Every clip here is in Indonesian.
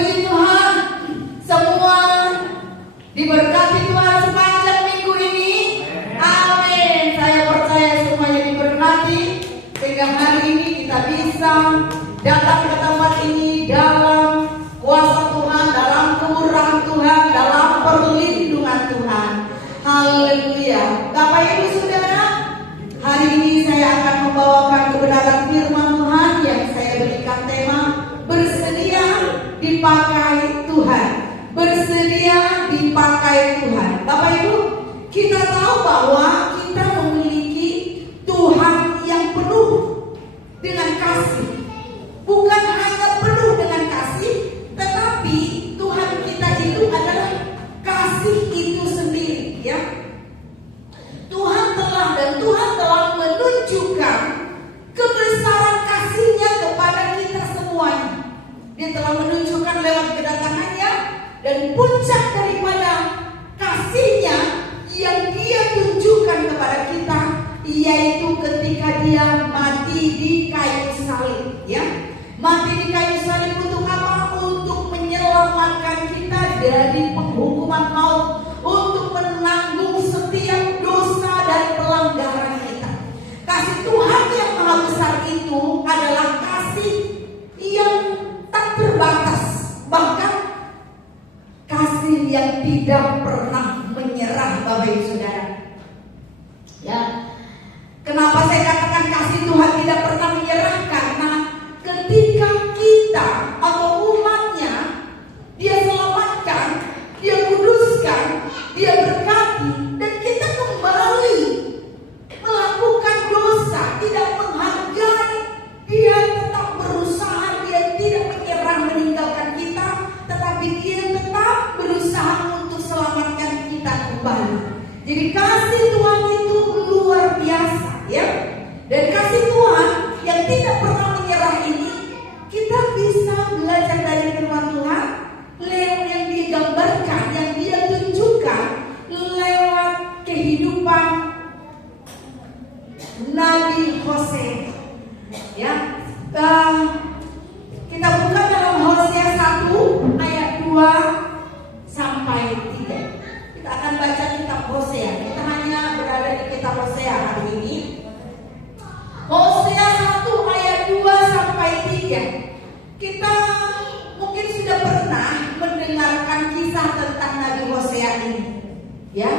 Puji Tuhan, semua diberkati Tuhan sepanjang minggu ini. Amin. Saya percaya semuanya diberkati, sehingga hari ini kita bisa datang ke tempat ini dalam kuasa Tuhan, dalam kemurahan Tuhan, dalam perlindungan Tuhan. Haleluya. Bapak Ibu Saudara, hari ini saya akan membawakan kebenaran firman Tuhan yang saya berikan tema bersedia dipakai Tuhan. Bersedia dipakai Tuhan. Bapak Ibu, kita tahu bahwa kita memiliki Tuhan yang penuh dengan kasih. Bukan hanya penuh dengan kasih, tetapi Tuhan kita itu adalah kasih itu sendiri, ya. Tuhan telah menunjukkan kebesaran kasih-Nya kepada kita semuanya. Dia telah menunjukkan lewat kedatangannya, dan puncak daripada kasih-Nya yang Dia tunjukkan kepada kita, yaitu ketika Dia mati di kayu salib, ya. Mati di kayu salib untuk apa? Untuk menyelamatkan kita dari penghukuman maut, untuk menanggung setiap dosa dan pelanggaran kita. Kasih Tuhan yang maha besar itu adalah kasih yang tak terbatas, bahkan kasih yang tidak pernah menyerah, Bapak Ibu Saudara. Ya, kenapa saya katakan kasih Tuhan tidak pernah menyerah? Karena ketika kita atau umatnya Dia selamatkan, Dia kuduskan, Dia berkati, dan kita kembali melakukan dosa, tidak menghargai, Dia tetap berusaha. Dia tidak menyerah meninggalkan kita, tetapi Dia tetap berusaha untuk selamatkan kita kembali. Jadi kasih Tuhan itu luar biasa, ya. Dan kasih Tuhan yang tidak pernah menyerah ini, kita bisa belajar dari firman Tuhan lewat yang digambarkan, yang Dia tunjukkan lewat kehidupan Nabi Hosea, ya. Kita buka dalam Hosea 1 ayat 2 sampai 3. Kita akan baca kitab Hosea. Kita hanya berada di kitab Hosea hari ini. Hosea 1 ayat 2 sampai 3. Kita mungkin sudah pernah mendengarkan kisah tentang Nabi Hosea ini, ya.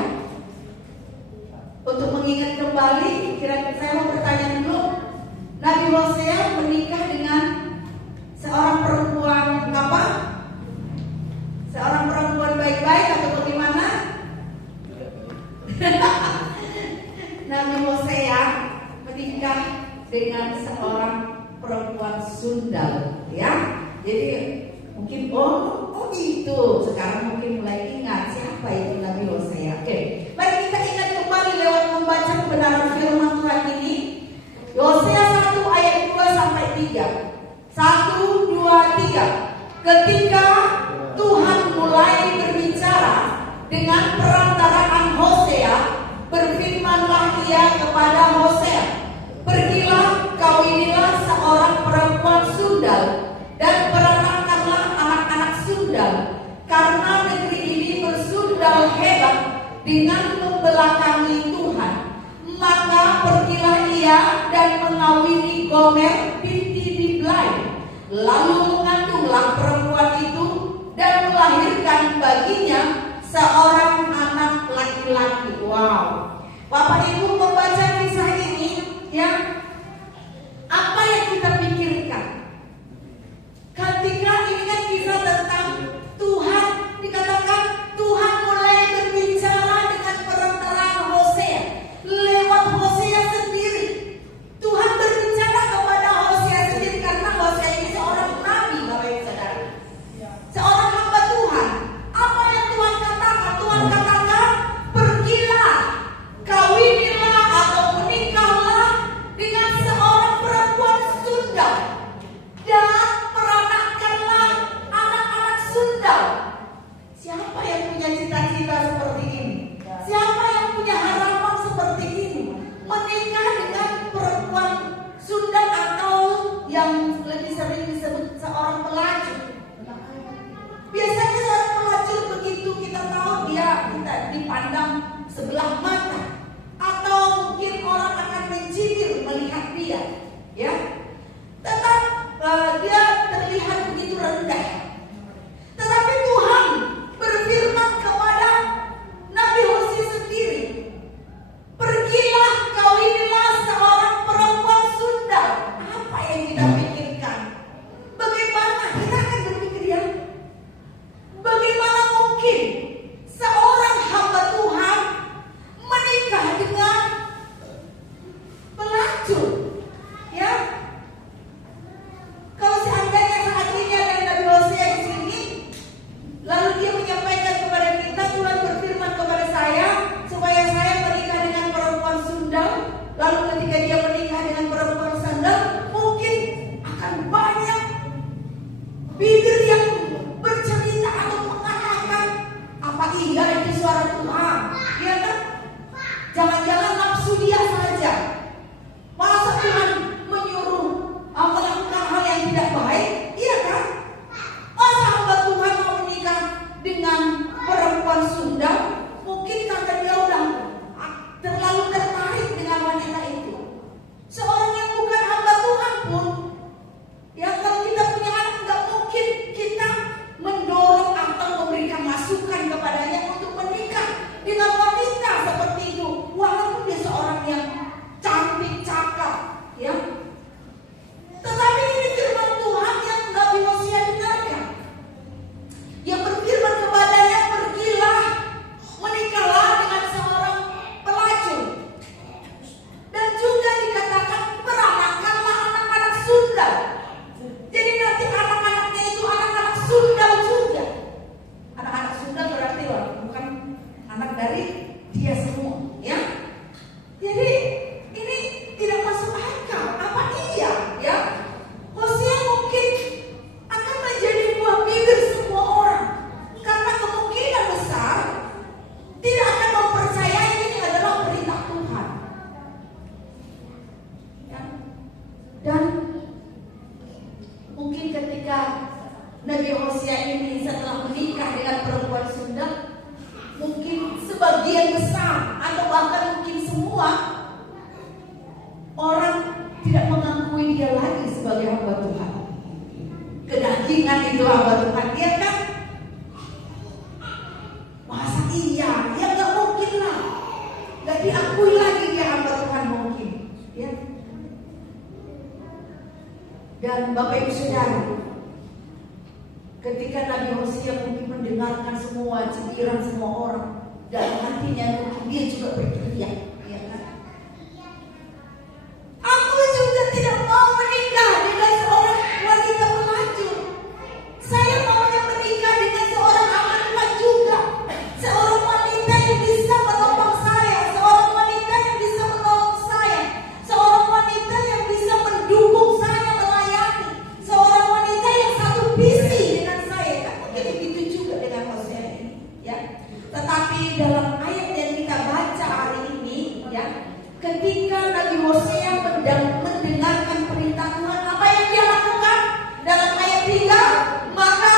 Untuk mengingat kembali, kira-kira saya mau bertanya dulu, Nabi Hosea menikah dengan seorang perempuan apa? Seorang perempuan baik-baik atau bagaimana? Nabi Hosea menikah dengan seorang perempuan sundal, ya. Jadi mungkin oh itu sekarang mungkin mulai ingat siapa itu Nabi Hosea. Oke, mari kita ingat kembali lewat membaca kebenaran firman Tuhan ini. Hosea 1 ayat 2 sampai 3. 1, 2, 3. Ketika Tuhan mulai berbicara dengan perantaraan Hosea, berfirmanlah Ia kepada Hosea, pergilah, kawinilah seorang perempuan sundal, dan peranakanlah anak-anak sundal, karena negeri ini bersundal hebat dengan membelakangi Tuhan. Maka pergilah ia dan mengawini Gomer binti Diblai, lalu mengandunglah perempuan itu dan melahirkan baginya seorang anak laki-laki. Wow, Bapak Ibu membaca kisah ini, ya, apa yang kita pikirkan? Ketika ini kan kisah tentang Tuhan, dikatakan Tuhan mulai berbicara dengan perantaraan Hosea. Lewat Hosea sendiri, Tuhan berbicara kepada Hosea sendiri, karena Hosea ini seorang nabi, Bapak Ibu Saudara, seorang hamba Tuhan. Apa yang Tuhan katakan? Tuhan katakan, pergilah, kawinilah atau menikahlah dengan ketika Nabi Hosea ini setelah menikah dengan perempuan Sunda, mungkin sebagian besar atau bahkan mungkin semua orang tidak mengakui dia lagi sebagai hamba Tuhan. Kedagingan itu hamba Tuhan, dia kan? Masa iya? Ya nggak mungkin lah. Nggak diakui lagi dia hamba Tuhan mungkin. Ya. Dan Bapak Ibu Saudara, ketika Nabi Hosea mungkin mendengarkan semua cibiran semua orang, dalam hatinya mungkin dia juga berteriak, ya kan? Aku juga tidak mau menikah dengan seorang wanita pelacur. Saya maunya menikah dengan seorang hamba Tuhan juga, seorang wanita yang bisa menopang saya, seorang wanita yang bisa menolong saya, seorang wanita yang bisa mendukung saya melayani, seorang wanita yang satu visi dengan saya. Kan mungkin begitu juga dengan Hosea ini, ya. Tetapi dalam ayat yang kita baca hari ini, ya, ketika Nabi Hosea mendengarkan perintah Tuhan, apa yang dia lakukan? Dalam ayat 3, maka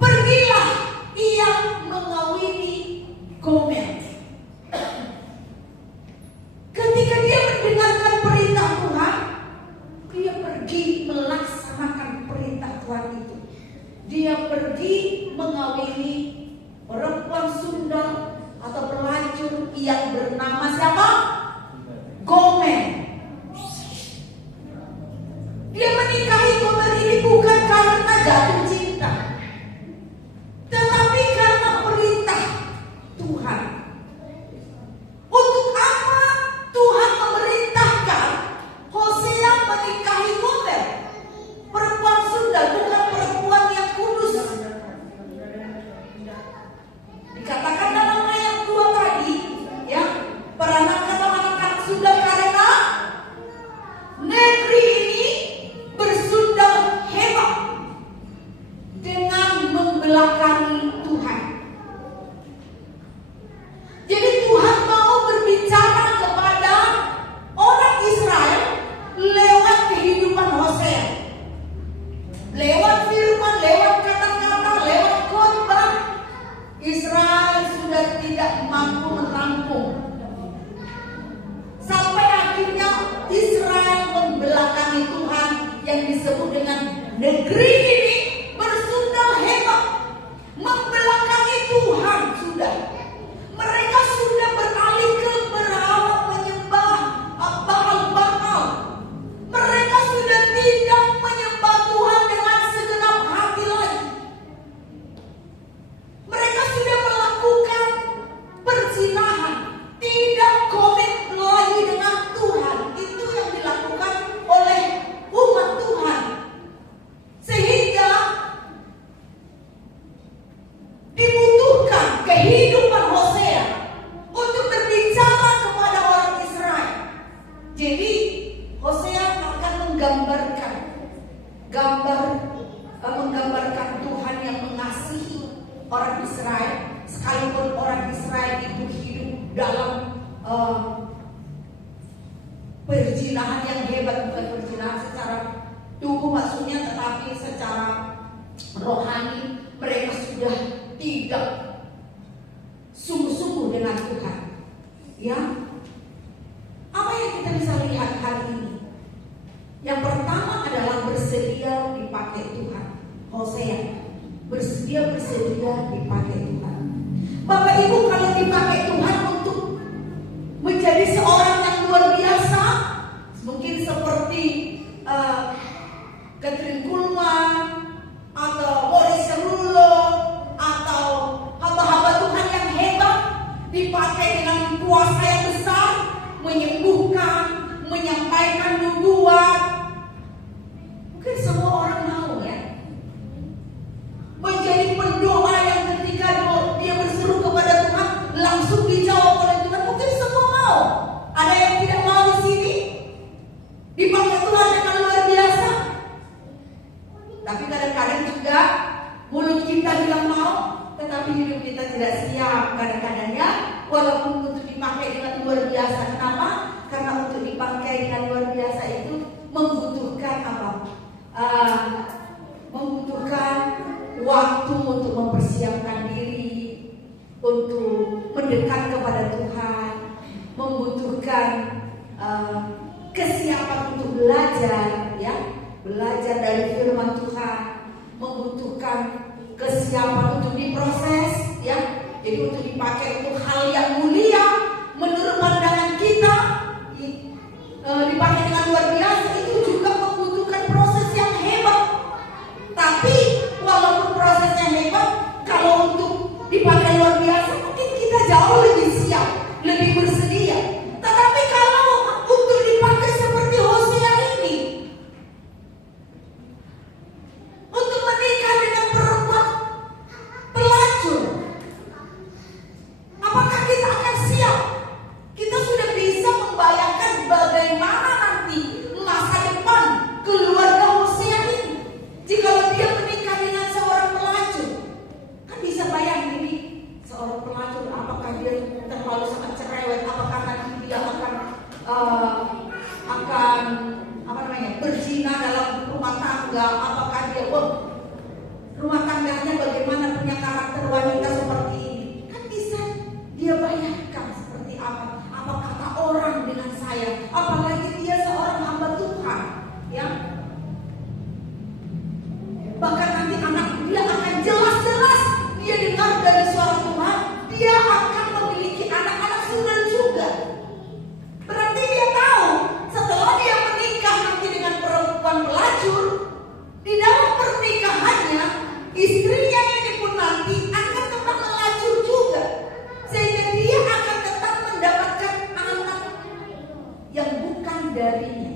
pergilah ia mengawini Gomer. Ketika dia mendengarkan perintah Tuhan, dia pergi melaksanakan perintah Tuhan itu. Dia pergi mengawini perempuan Sunda atau pelacur yang bernama siapa? Gomer. Dia menikahi Gomer ini bukan karena jatuh cinta, tetapi karena perintah Tuhan. Untuk apa Tuhan memerintahkan Hosea menikahi Gomer? Perempuan Sunda, bukan perempuan yang kudus. Dikatakan dalam ayat 2 tadi, ya, peranakan anak-anak Sunda karena negeri ini bersundal hebat dengan membelakangi Tuhan. Jadi Tuhan mau berbicara kepada orang Israel lewat kehidupan Hosea, lewat firman, lewat kata-kata, lewat khotbah. Israel sudah tidak mampu menampung, sampai akhirnya Israel membelakangi Tuhan yang disebut dengan negeri ini bersundal hebat, membelakangi Tuhan sudah. Mereka sudah beralih ke berhala penyembah Baal-Baal. Mereka sudah tidak menyembah Tuhan dengan segenap hati lagi. Mereka sudah melakukan perzinahan, tidak komit lagi dengan Tuhan. Itu yang dilakukan oleh umat Tuhan. Sehingga dibutuhkan kehidupan Hosea untuk berbicara kepada orang Israel. Jadi Hosea akan menggambarkan Tuhan yang mengasihi orang Israel, sekalipun orang Israel itu hidup dalam perzinahan yang hebat, bukan perzinahan secara tubuh maksudnya, tetapi secara rohani mereka sudah tidak sungguh-sungguh dengan Tuhan. Ya, apa yang kita bisa lihat hari ini? Yang pertama adalah bersedia dipakai Tuhan. Hosea bersedia dipakai Tuhan. Bapak Ibu, kalau dipakai Tuhan untuk menjadi seorang yang luar biasa, mungkin seperti Catherine Kuhlman atau Boris Cerullo atau hamba-hamba Tuhan yang hebat, dipakai dengan kuasa yang besar, menyembuhkan, menyampaikan nubuat. Mungkin semua orang mau, ya, menjadi pendoa yang ketika dia berseru kepada Tuhan langsung dijawab oleh Tuhan. Mungkin semua mau. Ada yang tidak mau di sini? Dipakai Tuhan dengan luar biasa. Tapi kadang-kadang juga mulut kita bilang mau, tetapi hidup kita tidak siap kadang-kadangnya, walaupun untuk dipakai dengan luar biasa. Kenapa? Karena untuk dipakai dengan luar biasa itu membutuhkan apa? membutuhkan kesiapan untuk belajar, ya, belajar dari firman Tuhan, membutuhkan kesiapan untuk diproses, ya, jadi untuk dipakai untuk hal yang mulia menurut pandangan kita, dipakai dengan luar biasa, itu juga membutuhkan proses yang hebat. Tapi walaupun prosesnya hebat, kalau untuk dipakai luar biasa, mungkin kita jauh lebih siap, lebih bersedia. Tetapi kalau untuk dipakai seperti Hosea ini, untuk menikah dengan perempuan pelacur, apakah kita akan siap? Kita sudah bisa membayangkan bagaimana nanti masa depan keluarga Hosea ini jika dia menikah dengan seorang pelacur. Kan bisa bayangin ini, seorang pelacur, apakah dia terlalu sangat cerewet, apakah nanti dia akan berzina dalam rumah tangga, apakah dia rumah tangganya bagaimana, punya karakter wanita seperti ini. Kan bisa dia bayangkan seperti apa kata orang dengan saya, apalagi dia seorang hamba Tuhan, ya. Bahkan nanti anak dia akan jelas-jelas dia dengar dari suara Tuhan, dia akan memiliki anak-anak sunat juga. Berarti dia tahu setelah dia menikah nanti dengan perempuan pelacur, di dalam pernikahannya istrinya ini pun nanti akan tetap melacur juga, sehingga dia akan tetap mendapatkan anak yang bukan darinya.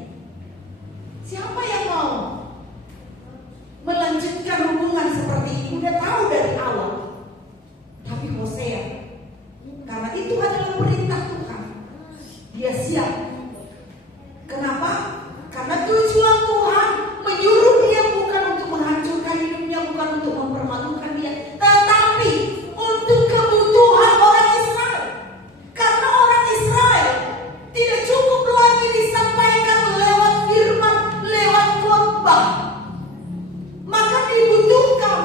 Siapa yang mau melanjutkan hubungan seperti ini? Udah tahu dari awal. Tapi Hosea, karena itu adalah perintah Tuhan, dia siap. Kenapa? Karena tujuan Tuhan menyuruh dia bukan untuk menghancurkan hidupnya, bukan untuk mempermalukan dia, tetapi untuk kebutuhan orang Israel. Karena orang Israel tidak cukup lagi disampaikan lewat firman, lewat khotbah, maka dibutuhkan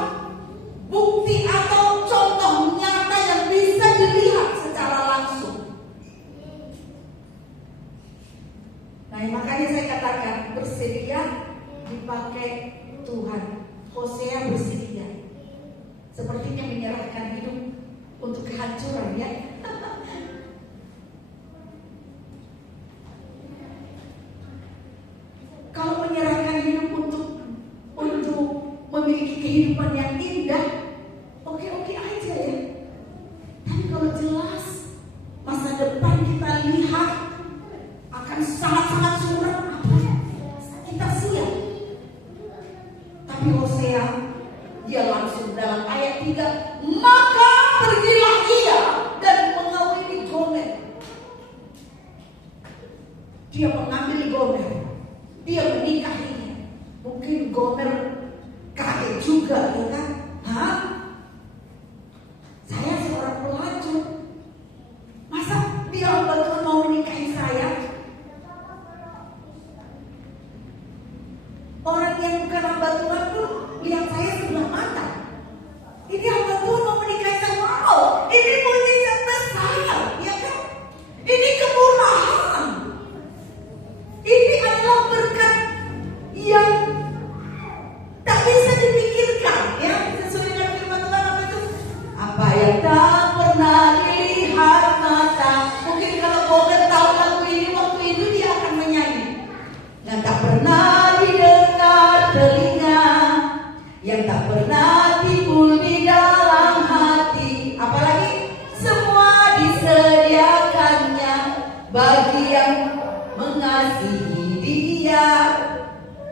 bukti atau contoh nyata yang bisa dilihat secara langsung. Nah, makanya saya katakan bersedia dipakai Tuhan. Hosea bersedia, sepertinya menyerahkan hidup untuk kehancuran, ya. Kalau menyerahkan hidup untuk memiliki kehidupan yang indah, oke-oke aja, ya. Tapi kalau jelas masa depan kita lihat akan sangat-sangat suram, kita siap. Tapi Hosea, dia langsung dalam ayat 3, maka pergilah ia dan mengawini Gomer. Dia mengambil Gomer, dia menikahinya. Mungkin Gomer kaget juga, ya kan? Hah? Saya seorang pelacur, masa dia betul mau menikahi saya? Orang yang bukan hamba Tuhan pun lihat saya sebelah mata. Ini hamba Tuhan mau menikahi saya, wow, ini mujizat besar, ya kan? Ini kemurahan. Ini adalah berkat yang tak bisa dipikirkan, ya. Sesuai dengan firman Tuhan apa itu? Apa yang tak pernah dilihat mata. Mungkin kalau Gomer tahu lagu ini waktu itu dia akan menyanyi. Yang tak pernah didengar telinga, yang tak pernah timbul di dalam hati. Apalagi semua disediakannya bagi yang mengasihi dia.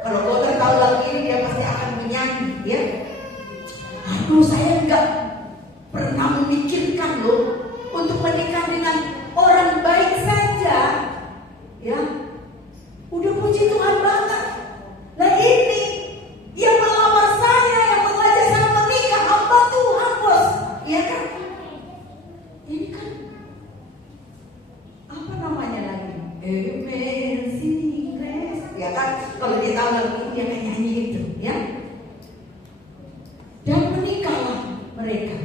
Kalau Gomer tahu lagu ini, dia pasti akan menyanyi, ya. Aduh, saya enggak pernah memikirkan loh untuk menikah dengan orang baik saja, ya. Udah puji Tuhan banget. Nah ini yang melamar saya, yang mengajak saya menikah, hamba Tuhan, bos, ya kan? Ini kan apa namanya lagi? Amazing Grace, ya kan? Kalau dia tahu lagu ini, dia akan nyanyi itu, ya. Dan menikahlah mereka.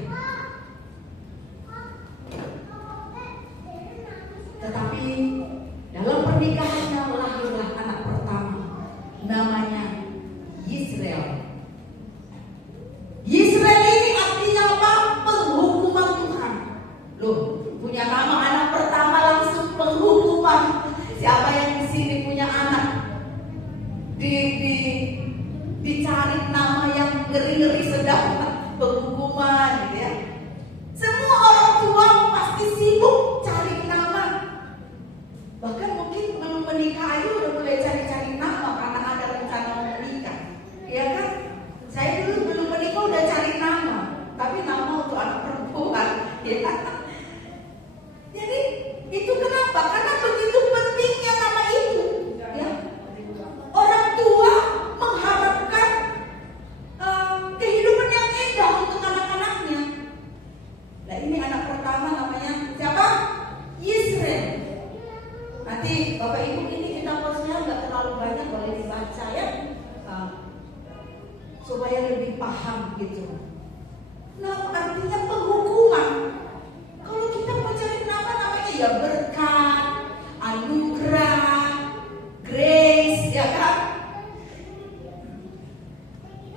ngeri-ngeri sedap penghukuman gitu ya. Semua orang tua pasti sibuk cari nama. Bahkan mungkin belum menikah aja udah mulai cari-cari nama karena ada rencana mau menikah. Ya kan? Saya dulu belum menikah udah cari nama, tapi nama untuk anak perempuan. Ya. Jadi itu kenapa? Karena begitu pentingnya nama itu. Ya. Orang tua mengharapkan kehidupan yang indah untuk anak-anaknya. Nah ini anak pertama namanya siapa? Yisrael. Nanti Bapak Ibu ini kita posnya nggak terlalu banyak, boleh dibaca ya, supaya lebih paham gitu. Nah artinya penghukuman. Kalau kita mau cari nama namanya ya berkat, anugerah, grace, ya kan?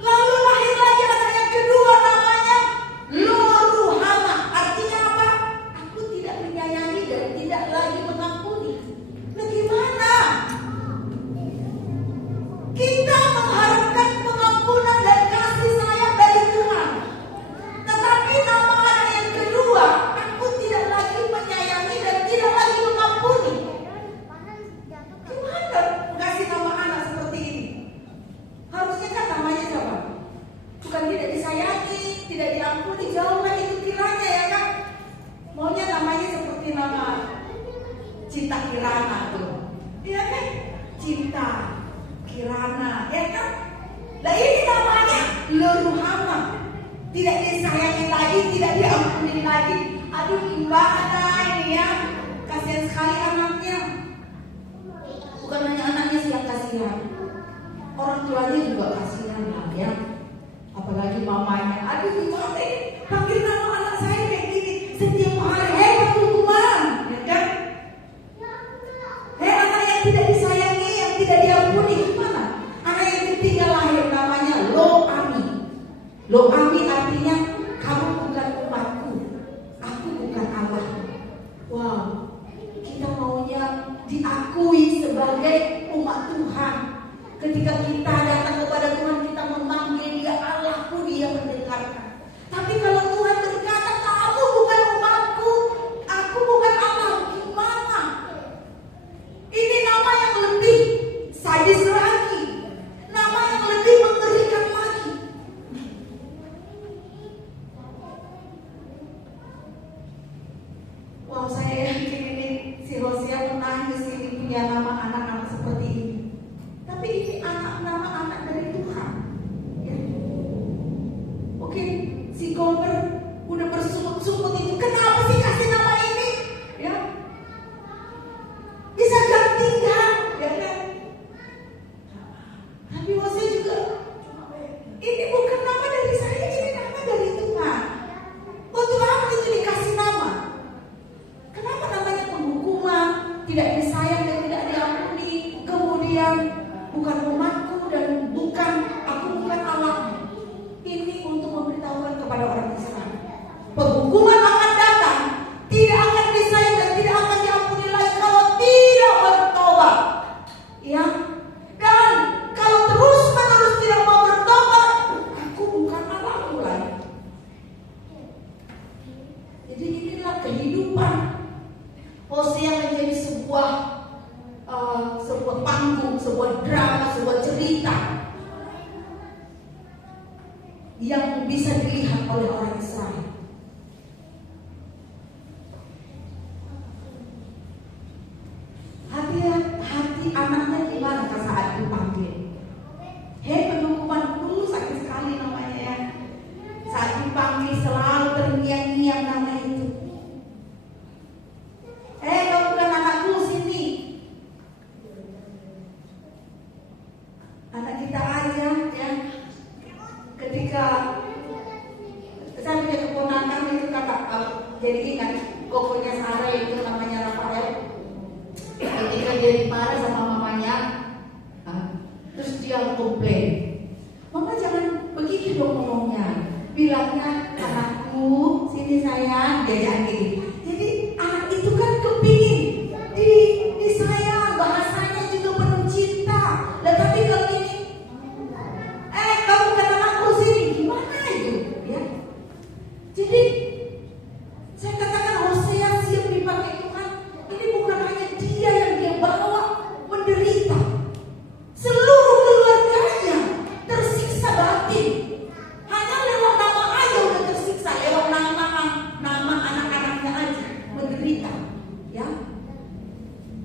Lalu lahir lagi anak yang kedua namanya Lo-Ruhamah. Artinya apa? Aku tidak menyayangi dan tidak lagi mengampuni. Bagaimana? Kita mengharapkan pengampunan dan kasih sayang dari Tuhan. Tetapi nama anak yang kedua, aku tidak lagi menyayangi dan tidak lagi mengampuni. Gimana kasih nama anak seperti ini? Harusnya kan namanya siapa? Bukan tidak disayangi, tidak diampuni, jauhlah itu kiranya ya kan? Maunya namanya seperti nama Cinta Kirana tuh, ya kan? Cinta Kirana, ya kan? Nah ini namanya Lo-Ruhamah. Tidak disayangi lagi, tidak diampuni lagi. Aduh gimana ini ya? Kasihan sekali anaknya. Bukan hanya anaknya sih yang kasihan, orang tuanya juga kasihan lah ya. Apalagi mamanya. Aduh gimana ini? Panggil nama anak saya kayak gini setiap hari, penghukuman, ya kan? Anak yang tidak disayangi, yang tidak diampuni, gimana? Anak yang ketiga lahir namanya Lo-Ami. Lo-Ami artinya kamu bukan umatku, aku bukan Allah. Wow, kita maunya diakui sebagai umat Tuhan. Ketika kita datang kepada Tuhan, kita memanggil Dia Allahku, Dia mendengarkan. Tapi kalau Tuhan berkata, kamu bukan umatku, aku bukan Allah, gimana? Ini nama yang lebih sadis lagi, nama yang lebih mengerikan lagi. Wow, saya yakin ini si Hosea menangis ini punya nama anak-anak seperti ini. Tapi ini nama anak dari Tuhan. Ya. Oke, si Gomer udah bersungut-sungut itu, kenapa sih kasih nama ini? Ya, bisa ganti kan? Ya kan? Tapi Hosea juga, ini bukan nama dari saya, ini nama dari Tuhan. Untuk apa itu dikasih nama? Kenapa namanya penghukuman, tidak disayang dan tidak diampuni, kemudian bukan umatku dan aku bukan Allah. Ini untuk memberitahukan kepada orang Israel, penghukuman akan datang, tidak akan disayang dan tidak akan diampuni lagi kalau tidak bertobat. Ya, dan kalau terus-menerus tidak mau bertobat, aku bukan Allahmu lagi. Jadi inilah kehidupan Hosea menjadi sebuah panggung, sebuah drama, sebuah cerita yang bisa dilihat oleh orang Israel. Hati anaknya gimana saat dipanggil? Hei penghukuman dulu, sakit sekali namanya ya. Saat dipanggil selalu terngiang-ngiang nama itu. Kamu bukan anakku, sini. Anak kita aja ya. Ketika saya punya keponakan itu kakak, jadi ingat kokonya Sarah itu namanya Rafael. Ketika dia dimarah sama mamanya, terus dia komplain, mama jangan begitu dong ngomongnya, bilangnya anakku sini sayang, dia jangan gini. Jadi anak itu kan kepingin disayang, bahasanya juga penuh cinta. Dan tapi kalau ini kamu bukan anakku, sini gimana? batin. Hanya lewat nama aja udah tersiksa, lewat nama anak-anaknya aja menderita, ya.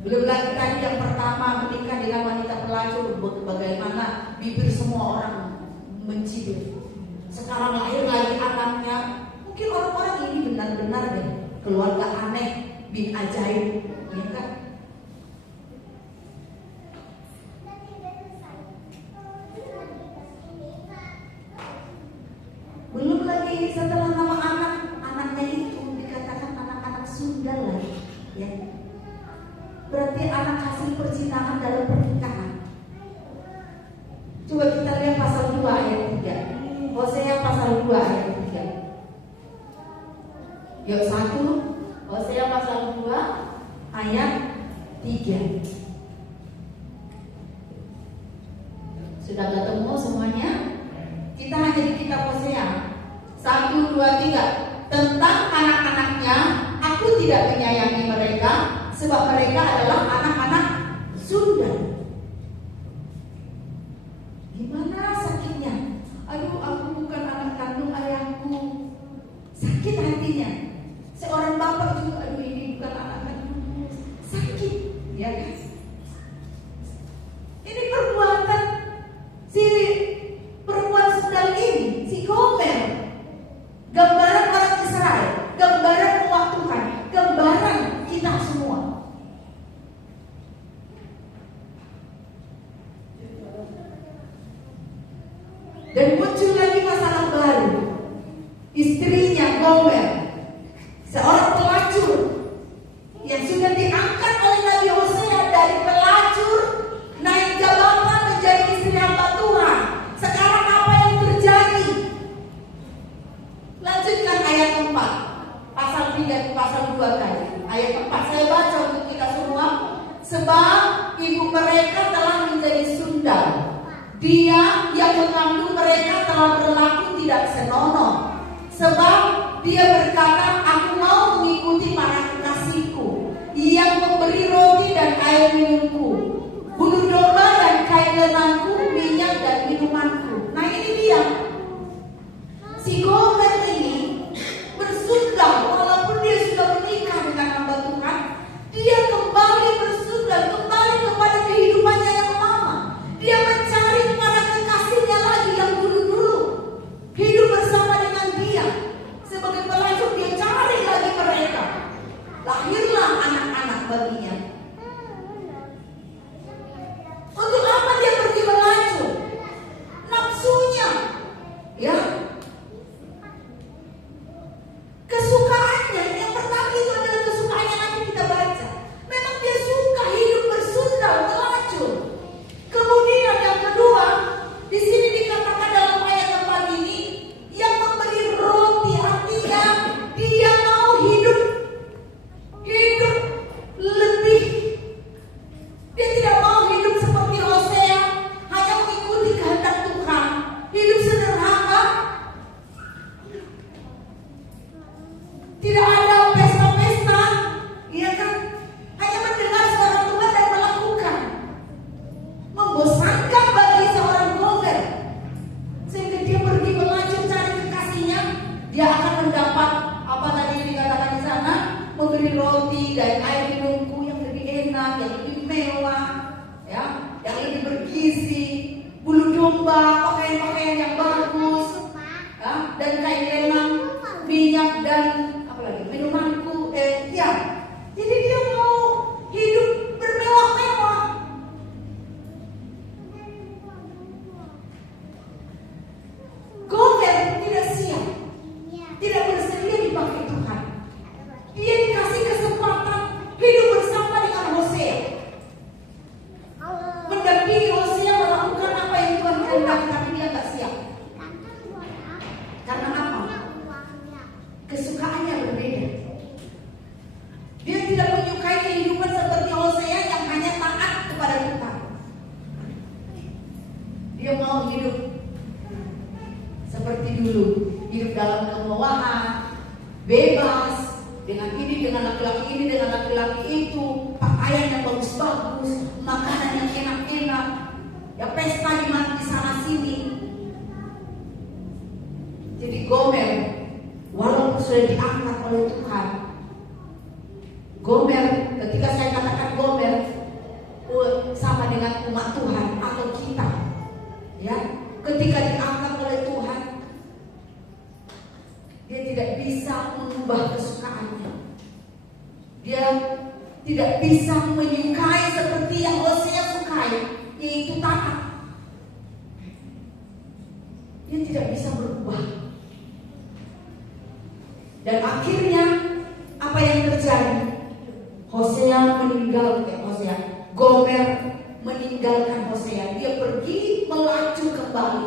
Belum lagi tadi yang pertama menikah dengan wanita pelacur, bagaimana bibir semua orang mencibir. Sekarang lahir lagi anaknya, mungkin orang-orang ini benar-benar deh keluarga aneh bin ajaib, ya kan? Belum lagi setelah nama anaknya itu dikatakan anak-anak sundal lagi, ya. Berarti anak hasil percintaan dalam pernikahan. Coba kita lihat pasal 2 ayat 3. Hosea pasal 2 ayat 3. Yuk 1. Hosea pasal 2 ayat 3. Sudah ketemu semuanya? Kita hanya di kitab Hosea 1, 2, 3. Tentang anak-anaknya, aku tidak menyayangi mereka, sebab mereka adalah anak-anak sundal. Gimana sakitnya? Aduh, aku bukan anak kandung ayahku. Sakit hatinya. Seorang bapak juga, aduh ini bukan anak kandungku. Sakit, ya kan? Ini perbuatan si perempuan sundal ini, si Gomer, gambaran orang Israel, gambaran umat Tuhan, gambaran kita semua. Dan muncul lagi masalah baru. Istrinya Gomer, seorang pelacur yang sudah diangkat oleh Nabi Hosea dari pelacur naik jabatan menjadi istri hamba Tuhan. Sekarang apa yang terjadi? Lanjutkan ayat 4, pasal 3 pasal 2 tadi. Ayat 4 saya baca untuk kita semua. Sebab ibu mereka telah menjadi sundal. Dia yang mengandung mereka telah berlaku tidak senonoh. Sebab dia berkata, aku mau mengikuti para kekasihku yang memberi roti dan air minumku, bulu domba dan kain lenganku, minyak dan minumanku. Nah ini dia, si Gomer ini bersundal. Walaupun dia sudah menikah dengan hamba Tuhan, dia kembali bersundal, kembali kepada kehidupannya yang lama. Dia mencari para kekasihnya lagi yang dulu-dulu hidup bersama dengan dia. Sebagai pelacur dia cari lagi mereka. Lahirlah anak-anak baginya. Untuk apa dia pergi melacur? Nafsunya, ya, kesukaannya. Yang pertama itu adalah kesukaannya, nanti kita baca. Memang dia suka hidup bersundal, melacur. Kemudian yang kedua, di sini dikatakan dalam ayat 4 ini, yang memberi roti, artinya dia mau hidup lebih. Dia tidak mau hidup seperti Hosea, hanya mengikuti kehendak Tuhan, hidup sederhana, tidak ada pesta-pesta, ya kan? Hanya mendengar suara Tuhan dan melakukan. Membosankan bagi seorang Gomer, sehingga dia pergi melacur cari kekasihnya. Dia akan mendapat apa tadi yang dikatakan di sana, memberi roti dan air minumku yang lebih enak, yang lebih mewah, ya, yang lebih bergizi, bulu domba, pakaian-pakaian yang bagus, ya, dan kain lengan, minyak dan apa lagi, minumanku, ya. Jadi dia mau hidup bermewah-mewah. Gomer tidak siap, tidak bersedia dipakai Tuhan. Dia dikasih kesempatan hidup bersama dengan Hosea, mendampingi Hosea melakukan apa yang Tuhan kehendaki, tapi dia tak siap. Karena apa? Kesukaannya berbeda. Dia tidak menyukai kehidupan seperti Hosea yang hanya taat kepada Tuhan. Dia mau hidup seperti dulu, hidup dalam kemewahan, bebas, dengan ini, dengan laki-laki ini, dengan laki-laki itu, pakaian yang bagus-bagus, makanan yang enak-enak, ya pesta di mana di sana sini. Jadi Gomer, walaupun sudah diangkat oleh Tuhan, Gomer, ketika saya katakan Gomer, sama dengan umat Tuhan atau kita, ya, ketika diangkat oleh Tuhan, dia tidak bisa mengubah kesukaannya. Dia tidak bisa menyukai seperti yang Hosea sukai, yaitu tanah. Dia tidak bisa berubah. Dan akhirnya apa yang terjadi? Gomer meninggalkan Hosea. Dia pergi melaju kembali.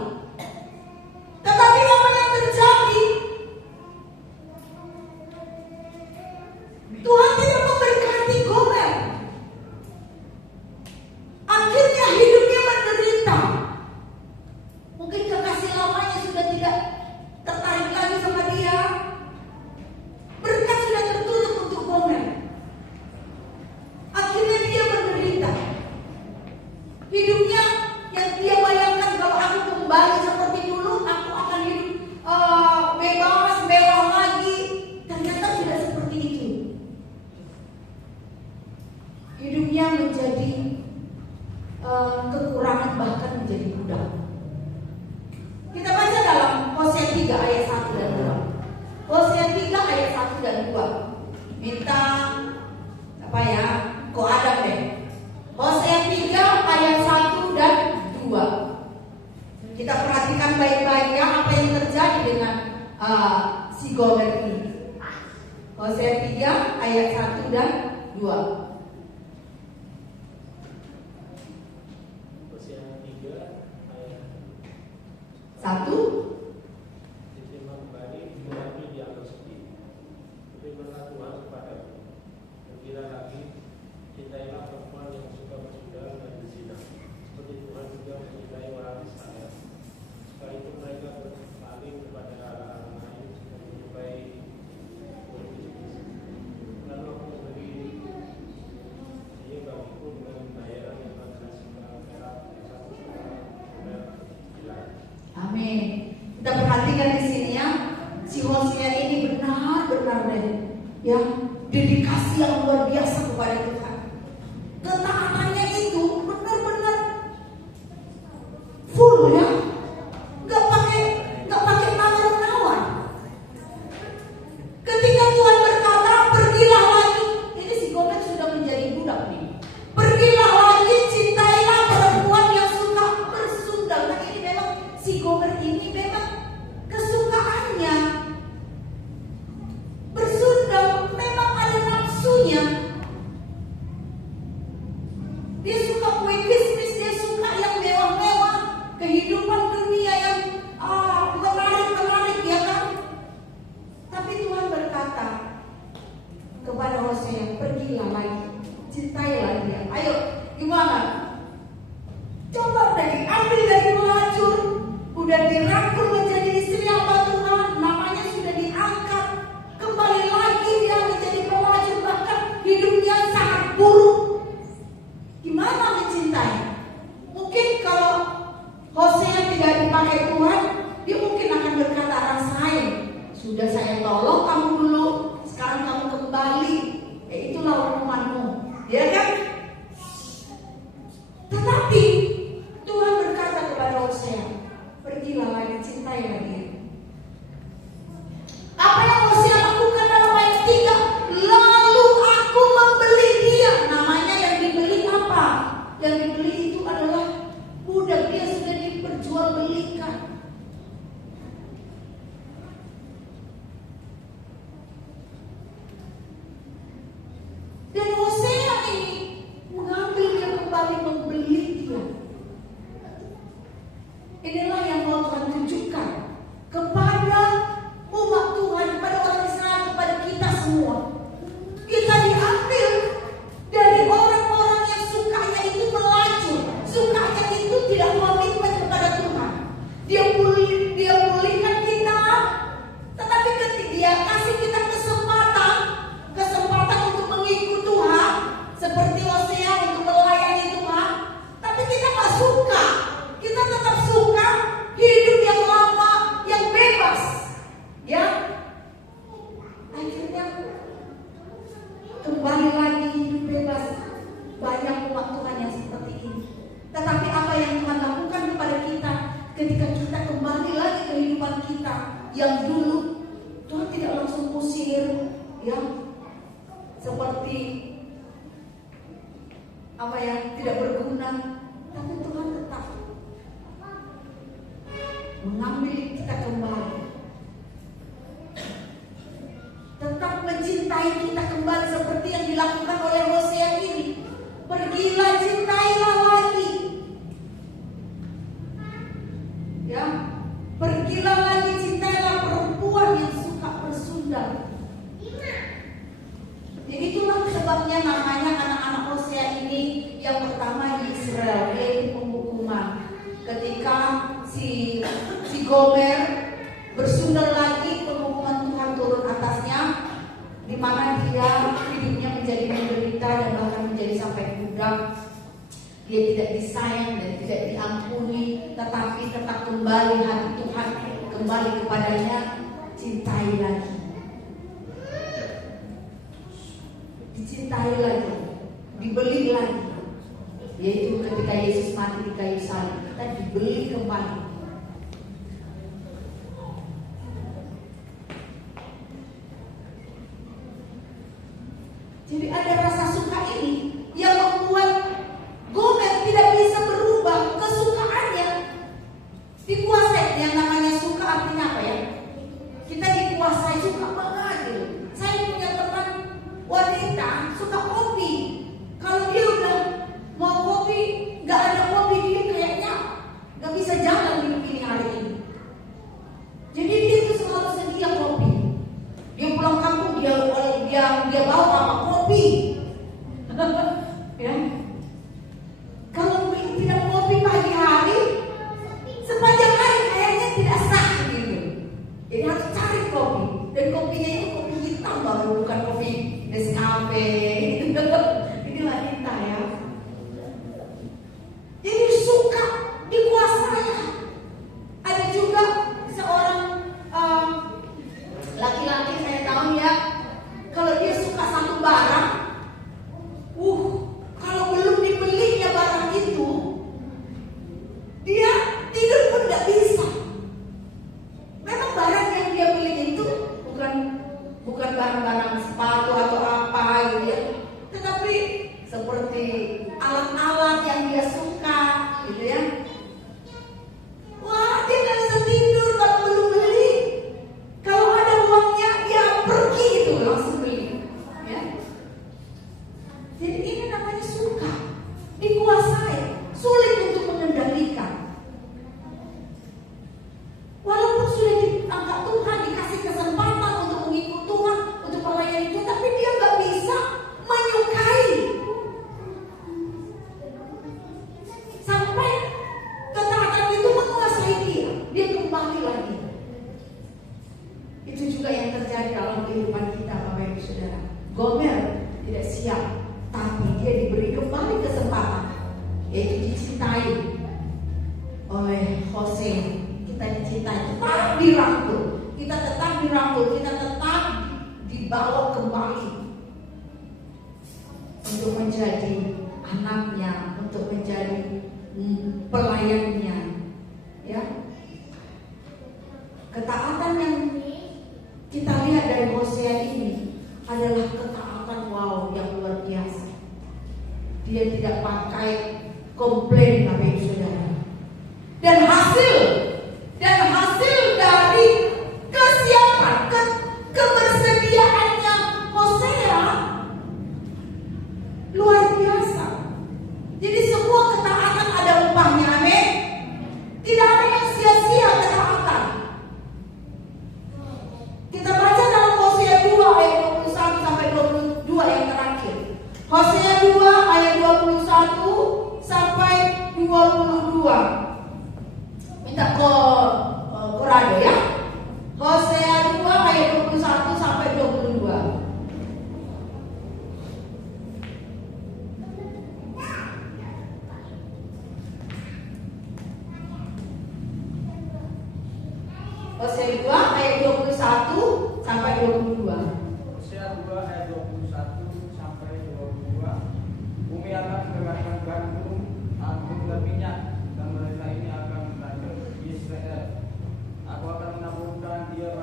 Tetapi apa yang terjadi? Tuhan tidak memberkati Gomer. Akhirnya hidupnya menderita. Mungkin kekasih lamanya sudah tidak tertarik lagi sama dia. Berkat sudah tertutup untuk Gomer. Akhirnya dia menderita. Hidupnya yang dia bayangkan, kalau aku kembali seperti dulu, aku akan hidup bebas, mewah lagi. Ternyata tidak seperti itu. Hidupnya menjadi kekurangan, bahkan menjadi budak. Kita baca dalam Hosea 3 ayat 1 dan 2. Hosea 3 ayat 1 dan 2. Minta Ko Adam deh. Hosea 3 ayat 1 dan 2. Kita perhatikan baik-baik ya apa yang terjadi dengan si Gomer ini. Hosea 3 ayat 1 dan 2. Satu. Diterima kembali, tetapi dianggap sepi. Berikanlah Tuhan kepadamu. Pergilah lagi, cintailah perempuan yang suka bersundal dan berzina, seperti Tuhan juga mencintai orang Israel. Sekalipun mereka berpaling kepada Allah lain dan menyukai politik. Lalu aku memberi dia bagiku dengan bayaran yang akan sebelah perak dan satu sebelah perak. Amin. Kita perhatikan di sini ya, si Hosea ini benar-benar ya dedikasi yang luar biasa kepada Tuhan. Ketaatannya itu benar-benar full ya, nggak pakai tawar-menawar. Ketika Tuhan berkata pergilah lagi, ini si Gomer sudah menjadi budak nih. Pergilah lagi, cintailah perempuan yang suka bersundal. Nah ini memang si Gomer ini memang kesukaannya bersundal, memang ada nafsunya. Dia suka kue bisnis, dia suka yang mewah-mewah, kehidupan dunia yang menarik-menarik ya kan. Tapi Tuhan berkata kepada Hosea, pergilah lagi, cintailah dia. Ayo, gimana? Coba udah diambil dari pelacur, udah dirangkul menjadi istri hamba Tuhan, namanya sudah diangkat, kembali lagi dia menjadi pelacur, bahkan hidupnya sangat buruk. Gimana mencintai? Mungkin kalau Hosea tidak dipakai Tuhan, dia mungkin akan berkata, rasain, sudah saya tolong kamu dulu, sekarang kamu kembali, ya itulah hukumanmu, ya kan? Tetapi Tuhan berkata kepada Hosea, pergilah lagi, cintailah dia. Apa yang Hosea lakukan dalam ayat 3? Lalu aku membeli dia. Namanya yang dibeli apa? Yang dibeli itu adalah budak, dia sudah diperjualbelikan. Dan Hosea ini mengambil dia kembali, membeli dia. Inilah yang mau Tuhan tunjukkan yang dulu Tuhan tidak langsung usir, ya, seperti apa ya, tidak berguna, tapi Tuhan tetap mengambil kita kembali, tetap mencintai kita kembali seperti yang dilakukan oleh Hosea ini. Pergilah, cintailah lagi, ya, pergilah lagi, cintailah perempuan yang suka bersundal. Jadi itulah sebabnya namanya anak-anak Hosea ini yang pertama di Israel, yaitu penghukuman. Ketika si Gomer bersundal lagi, penghukuman Tuhan turun atasnya, di mana dia hidupnya menjadi menderita dan bahkan menjadi sampai budak. Dia tidak disayang dan tidak diampuni, tetapi tetap kembali hati Tuhan kembali kepadanya, cintai lagi, dicintai lagi, dibeli lagi. Yaitu ketika Yesus mati di kayu salib, kita dibeli kembali. Jadi ada rasa suka ini yang membuat Gomer tidak bisa berubah kesukaannya. Dikuasai, yang namanya suka artinya apa ya? Kita dikuasai, suka mengadil. Saya punya teman wanita suka kopi. Kalau dia udah mau kopi, nggak ada kopi, dia kayaknya nggak bisa jalan hidup ini hari ini. Jadi dia itu selalu sedia kopi. Dia pulang kampung, dia bawa apa? Kopi. Ya. Kalau tidak kopi pagi hari, sepanjang hari kayaknya tidak sah gitu. Jadi harus cari kopi. Dan kopinya itu kopi hitam baru, bukan kopi Nescafe. Ini wanita ya. Jadi suka dikuasai. Ada juga seorang laki-laki saya tahu ya, kalau dia suka satu barang, kalau belum dibelinya barang itu, dia tidur pun nggak bisa. Memang barang yang dia beli itu bukan barang-barang sepatu atau apa gitu ya, tetapi seperti alat-alat yang dia suka gitu ya. Wah, dia nggak bisa tidur kalau belum beli. Kalau ada uangnya dia pergi gitu langsung beli, ya. Jadi ini namanya suka, dikuasai, sulit untuk mengendalikan. Walaupun sudah diangkat Tuhan, dikasih kesempatan untuk mengikut Tuhan, untuk melayani Tuhan, tapi dia nggak bisa menyukai. Sampai ketaatan itu menguasai dia kembali lagi. Itu juga yang terjadi dalam kehidupan kita, Bapak Ibu Saudara. Gomer tidak siap, tapi dia diberi kembali kesempatan, yaitu dicintai oleh Hosea. Kita dicintai, tetap dirangkul, kita tetap dirangkul, kita tetap dibawa kembali untuk menjadi anaknya, untuk menjadi pelayannya, ya. Ketaatan yang kita lihat dari Hosea ini adalah ketaatan yang luar biasa. Dia tidak pakai komplain, Bapak Ibu Saudara. Dan hasil dari kesiapan, kebersediaannya Hosea luar biasa. Jadi semua ketaatan ada upahnya, amin. Tidak ada yang sia-sia ketaatan. Kita baca dalam Hosea 2 ayat 21 sampai 22 yang terakhir. Hosea 2 ayat 21 sampai 22. Minta korado ya. Hosea 2 ayat 21 sampai 22. Hosea 2 ayat 21 sampai 22. Hosea 2 ayat 21 sampai 22. Bumi akan menggerakkan gandum, anggur dan minyak, dan mereka ini akan mengandung Israel. Aku akan menaburkan dia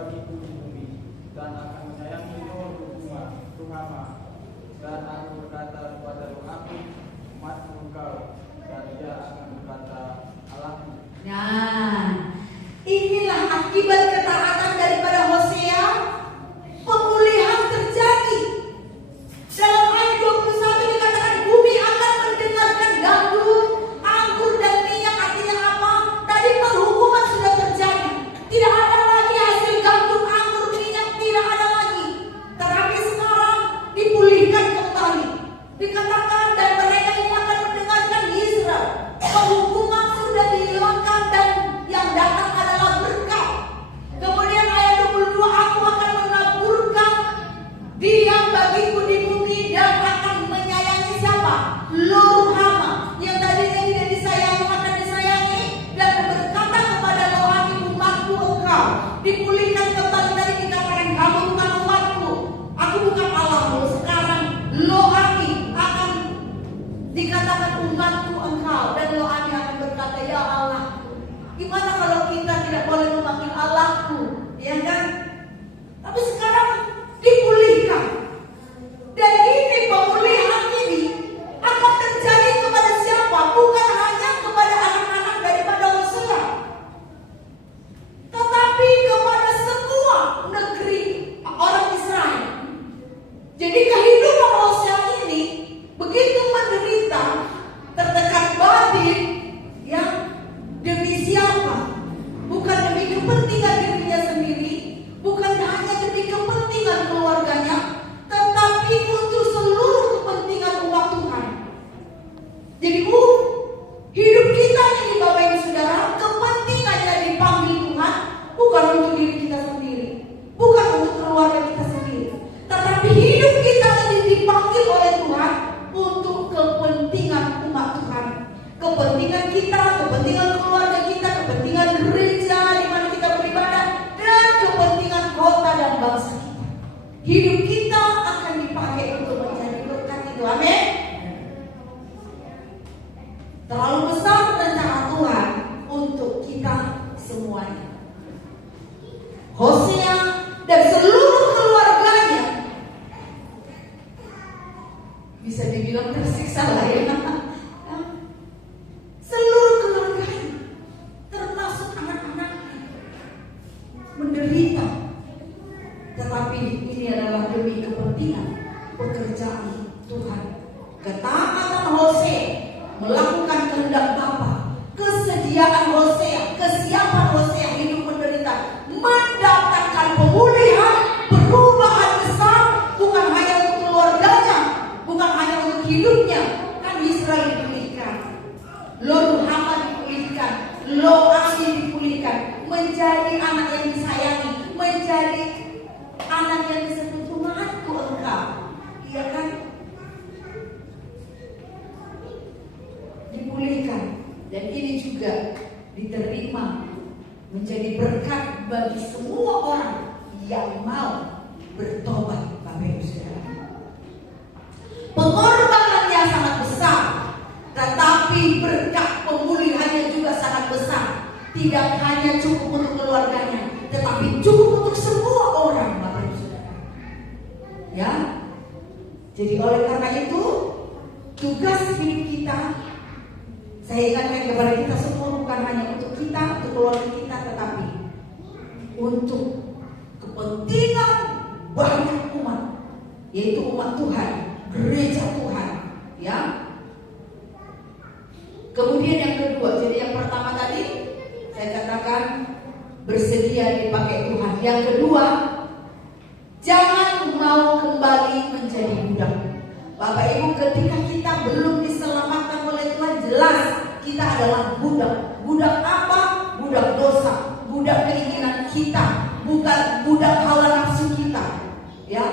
Dipulihkan kembali dari dikatakan kamu bukan umatku, aku bukan Allahmu. Sekarang lo Ami akan dikatakan umatku engkau, dan lo Ami akan berkata ya Allah. Gimana kalau kita tidak boleh memanggil Allahku, ya kan? Tapi sekarang dipulihkan. Dan ini pemulihan ini akan terjadi kepada siapa? Bukan hanya kepada anak-anak daripada Hosea, tetapi kepada semua negeri orang Israel. Jadi kehidupan Hosea ini begitu menderita, tertekan batin, ya, demi siapa? Bukan demi kepentingan dirinya sendiri, bukan hanya demi kepentingan keluarganya, tetapi untuk seluruh kepentingan umat Tuhan. Jadi hidup kita ini Bapak Ibu Saudara, kepentingannya dipanggil Tuhan bukan untuk diri kita sendiri, bukan untuk keluarga kita sendiri, tetapi hidup kita ini dipanggil oleh Tuhan untuk kepentingan umat Tuhan. Kepentingan kita, kepentingan keluarga kita, kepentingan gereja di mana kita beribadah, dan kepentingan kota dan bangsa kita. Hidup kita akan dipakai untuk menjadi berkat itu. Amin. Terlalu besar rencana Tuhan untuk kita semuanya. Hosea dan seluruh keluarganya bisa dibilang tersiksa lah ya. Seluruh keluarganya, termasuk anak-anaknya, menderita. Tetapi ini adalah demi kepentingan pekerjaan Tuhan. Ketaatan Hosea melakukan kehendak Bapa, kesediaan Hosea, kesiapan Hosea hidup menderita, mendatangkan pemulihan, perubahan besar, bukan hanya untuk keluarganya, bukan hanya untuk hidupnya. Kan Israel dipulihkan, Lo Ruhama dipulihkan, Lo Asi dipulihkan, menjadi anak yang disayangi, menjadi anak yang disebut umatku engkau, iya kan? Dipulihkan, dan ini juga diterima menjadi berkat bagi semua orang yang mau bertobat, Bapak Ibu Saudara. Pengorbanannya sangat besar, tetapi berkat pemulihannya juga sangat besar. Tidak hanya cukup untuk keluarganya, tetapi cukup untuk semua orang, Bapak Ibu Saudara. Ya, jadi oleh karena itu tugas hidup kita, saya ingatkan kepada kita semua, bukan hanya untuk kita, untuk keluarga kita, tetapi untuk kepentingan banyak umat, yaitu umat Tuhan, gereja Tuhan. Ya. Kemudian yang kedua, jadi yang pertama tadi saya katakan bersedia dipakai Tuhan. Yang kedua, jangan mau kembali menjadi budak. Bapak Ibu, ketika kita belum diselamatkan oleh Tuhan, jelas kita adalah budak. Budak apa? Budak dosa, budak keinginan kita, bukan budak hawa nafsu kita. Ya,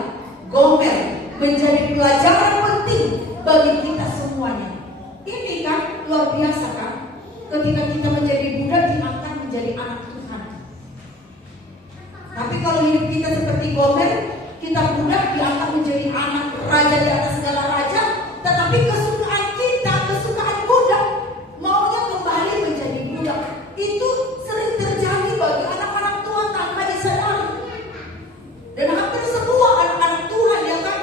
Gomer menjadi pelajaran penting bagi kita semuanya. Ini kan luar biasa kan? Ketika kita menjadi budak, diangkat menjadi anak Tuhan. Tapi kalau hidup kita seperti Gomer, kita budak diangkat menjadi anak raja di atas segala raja, tetapi kesukaan kita, kesukaan budak, maunya kembali menjadi budak. Itu sering terjadi bagi anak-anak Tuhan tanpa disadari. Dan hampir semua anak-anak Tuhan ya kan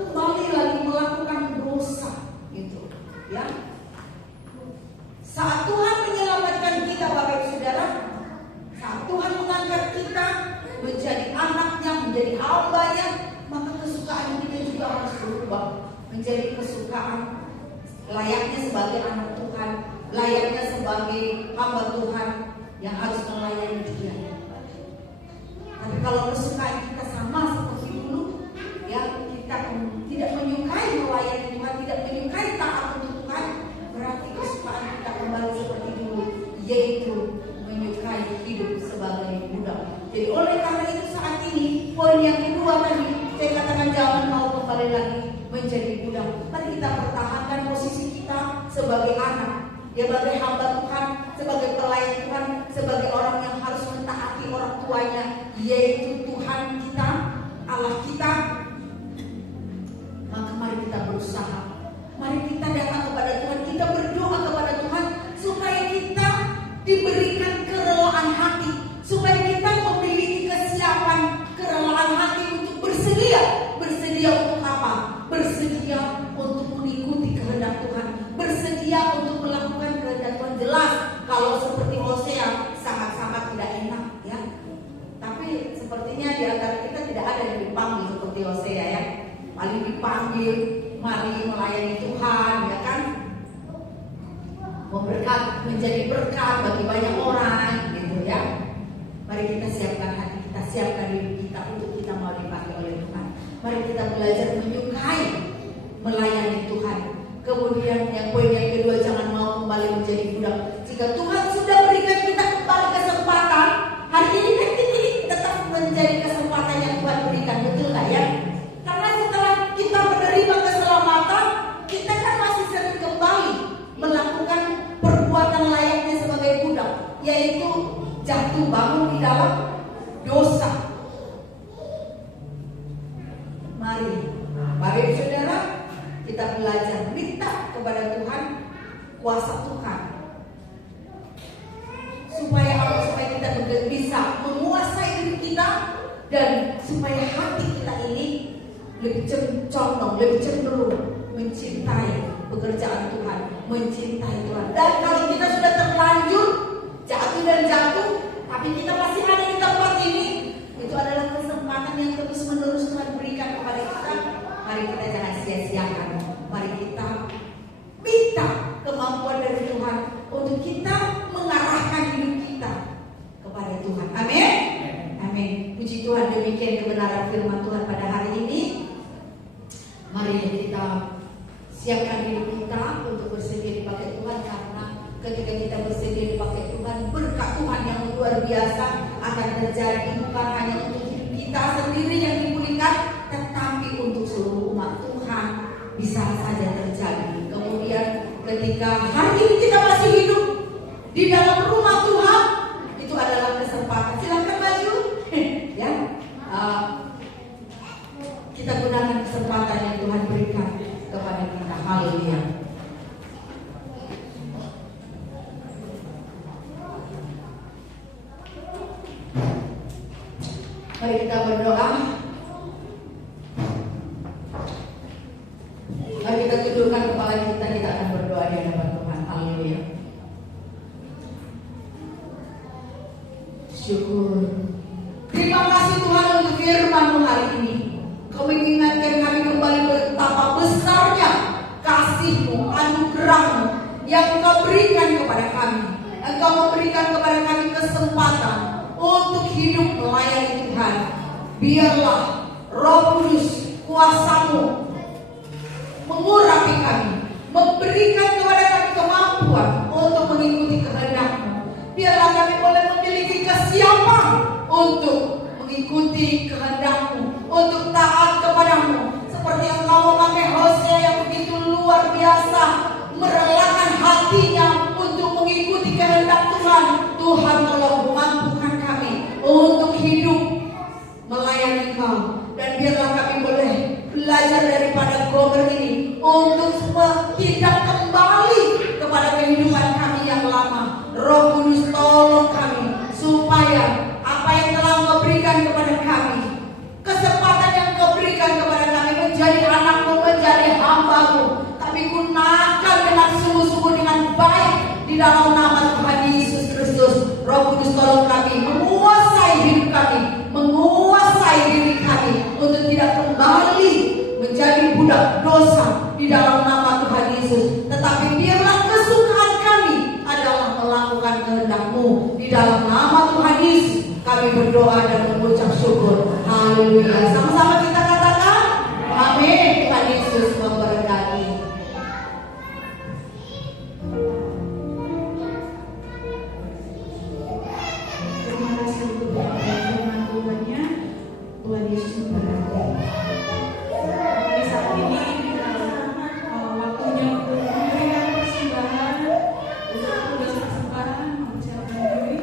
kembali lagi melakukan dosa gitu, ya. Saat Tuhan menyelamatkan kita, Bapak Ibu Saudara, saat Tuhan mengangkat kita menjadi anaknya, menjadi hambanya, maka kesukaan kita juga harus berubah menjadi kesukaan layaknya sebagai anak Tuhan, layaknya sebagai hamba Tuhan yang harus melayani Dia. Tapi kalau kesukaan kita sama seperti dulu, ya, kita tidak menyukai melayani Tuhan, tidak menyukai taat untuk Tuhan, berarti kesukaan kita kembali seperti dulu, yaitu menyukai hidup sebagai budak. Jadi oleh karena itu saat ini poin yang kedua tadi saya katakan jangan mau kembali lagi menjadi budak. Mari kita pertahankan posisi kita sebagai anak, ya, sebagai hamba Tuhan, sebagai pelayan Tuhan, sebagai orang yang harus mentaati orang tuanya, yaitu Tuhan kita, Allah kita, maka mari kita berusaha. Mari kita datang kepada Tuhan, kita berdoa kepada Tuhan supaya kita diberikan kerelaan hati, supaya kita memiliki kesiapan, kerelaan hati untuk bersedia untuk apa? Bersedia untuk mengikuti kehendak Tuhan, bersedia untuk melakukan kehendak Tuhan. Jelas kalau seperti Hosea sangat-sangat tidak enak ya. Tapi sepertinya di antara kita tidak ada yang dipanggil seperti Hosea ya. Paling dipanggil mari melayani Tuhan ya kan, memberkat, menjadi berkat bagi banyak orang gitu ya. Mari kita siapkan hati kita, siapkan diri kita untuk kita mau dipakai oleh Tuhan. Mari kita belajar menyukai melayani Tuhan. Kemudian yang poin yang kedua, jangan mau kembali menjadi budak. Jika Tuhan sudah berikan kita kembali kesempatan, hari ini kan ini tetap menjadi kesempatan yang Tuhan berikan, betul nggak ya? Karena setelah kita menerima keselamatan, kita kan masih sering kembali melakukan perbuatan layaknya sebagai budak, yaitu jatuh bangun di dalam dosa. Mari saudara, kita belajar minta kepada Tuhan, kuasa Tuhan, supaya apa? Supaya kita bisa menguasai diri kita, dan supaya hati kita ini lebih condong, lebih cenderung mencintai pekerjaan Tuhan, mencintai Tuhan. Dan kalau kita sudah terlanjur jatuh, tapi kita masih ada di tempat ini, itu adalah kesempatan yang terus-menerus Tuhan berikan kepada kita. Mari kita jangan sia-siakan. Mari kita minta kemampuan dari Tuhan untuk kita mengarahkan hidup kita kepada Tuhan. Amin. Amin. Puji Tuhan, demikian kebenaran firman Tuhan pada hari ini. Mari kita siapkan diri kita untuk bersedia dipakai Tuhan, karena ketika kita bersedia dipakai Tuhan, berkat Tuhan yang luar biasa akan terjadi, bukan hanya untuk hidup kita sendiri yang dipulihkan, tetapi untuk seluruh umat Tuhan bisa saja terjadi. Kemudian ketika hari ini kita masih hidup di dalam rumah Tuhan, itu adalah kesempatan. Silakan maju ya. Kita gunakan kesempatan yang Tuhan berikan kepada kita. Haleluya. Mari kita berdoa. Mari kita tundukkan kepala kita akan berdoa di hadapan Tuhan. Haleluya. Syukur. Terima kasih Tuhan untuk firman-Mu hari ini. Kau mengingatkan kami kembali betapa besarnya kasih-Mu, anugerah-Mu yang Engkau berikan kepada kami. Engkau memberikan kepada kami kesempatan untuk hidup melayani Tuhan. Biarlah Roh Kudus, kuasa-Mu mengurapi kami, memberikan kepada kami kemampuan untuk mengikuti kehendak-Mu. Biarlah kami boleh memiliki kesiapan untuk mengikuti kehendak-Mu, untuk taat kepada-Mu, seperti yang Engkau memakai Hosea yang begitu luar biasa, merelakan hatinya untuk mengikuti kehendak Tuhan. Tuhan, tolong mampukan kami untuk hidup melayani Engkau, dan biarlah kami boleh belajar daripada Gomer ini untuk tidak kembali kepada kehidupan kami yang lama. Roh Kudus, tolong kami supaya apa yang telah Engkau berikan kepada kami, kesempatan yang Engkau berikan kepada kami menjadi anak-Mu, menjadi hamba-Mu, kami gunakan dengan sungguh-sungguh dengan baik di dalam nama Tuhan Yesus Kristus. Roh Kudus, tolong kami menguasai hidup kami, menguasai diri kami untuk tidak kembali menjadi budak dosa di dalam nama Tuhan Yesus. Tetapi biarlah kesukaan kami adalah melakukan kehendak-Mu. Di dalam nama Tuhan Yesus kami berdoa dan mengucap syukur. Haleluya. Sama-sama kita katakan amin. Tuhan Yesus memberkati. Terima kasih untuk firman Tuhannya. Tuhan Yesus memberkati. Saat ini waktunya untuk memberikan persembahan. Untuk tugas persembahan, mempersiapkan diri.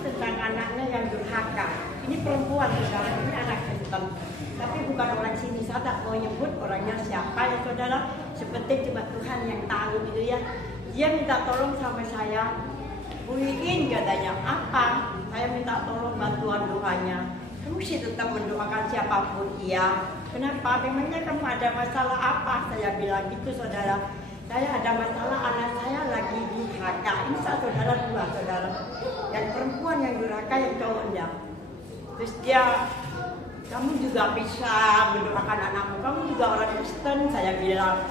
tentang anaknya yang durhaka. Ini perempuan saudara, ini anak Kristen. Tapi bukan orang sini, saya tak mau nyebut orangnya siapa ya saudara. Seperti cuma Tuhan yang tahu gitu ya. Dia minta tolong sama saya. Bu Iin katanya, apa? Saya minta tolong bantuan doanya. Kamu sih tetap mendoakan siapapun, iya. Kenapa? Memangnya kamu ada masalah apa? Saya bilang gitu saudara. Saya ada masalah, anak saya lagi durhaka. Ini saudara dua saudara. Yang perempuan yang durhaka, yang cowoknya. Terus dia, kamu juga bisa mendoakan anakmu. Kamu juga orang Kristen, saya bilang.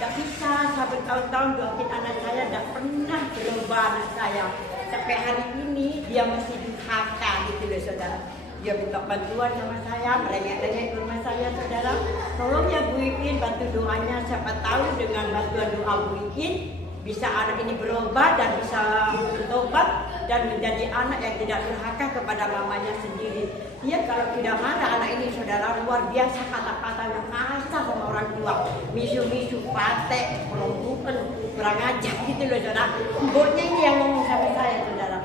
Gak bisa, saya bertahun-tahun doain anak saya, gak pernah berubah anak saya. Sampai hari ini dia masih durhaka gitu loh saudara. Dia minta bantuan sama saya, merengek-rengek ke rumah saya saudara. Tolong ya Bu Iin bantu doanya, siapa tahu dengan bantuan doa Bu Iin bisa anak ini berubah dan bisa bertobat dan menjadi anak yang tidak durhaka kepada mamanya sendiri. Dia kalau tidak marah anak ini saudara luar biasa kata-katanya kasar sama orang tua, misu-misu, patek, perempuan, kurang ajar gitu loh saudara. Ibunya ini yang ngomong sama saya saudara.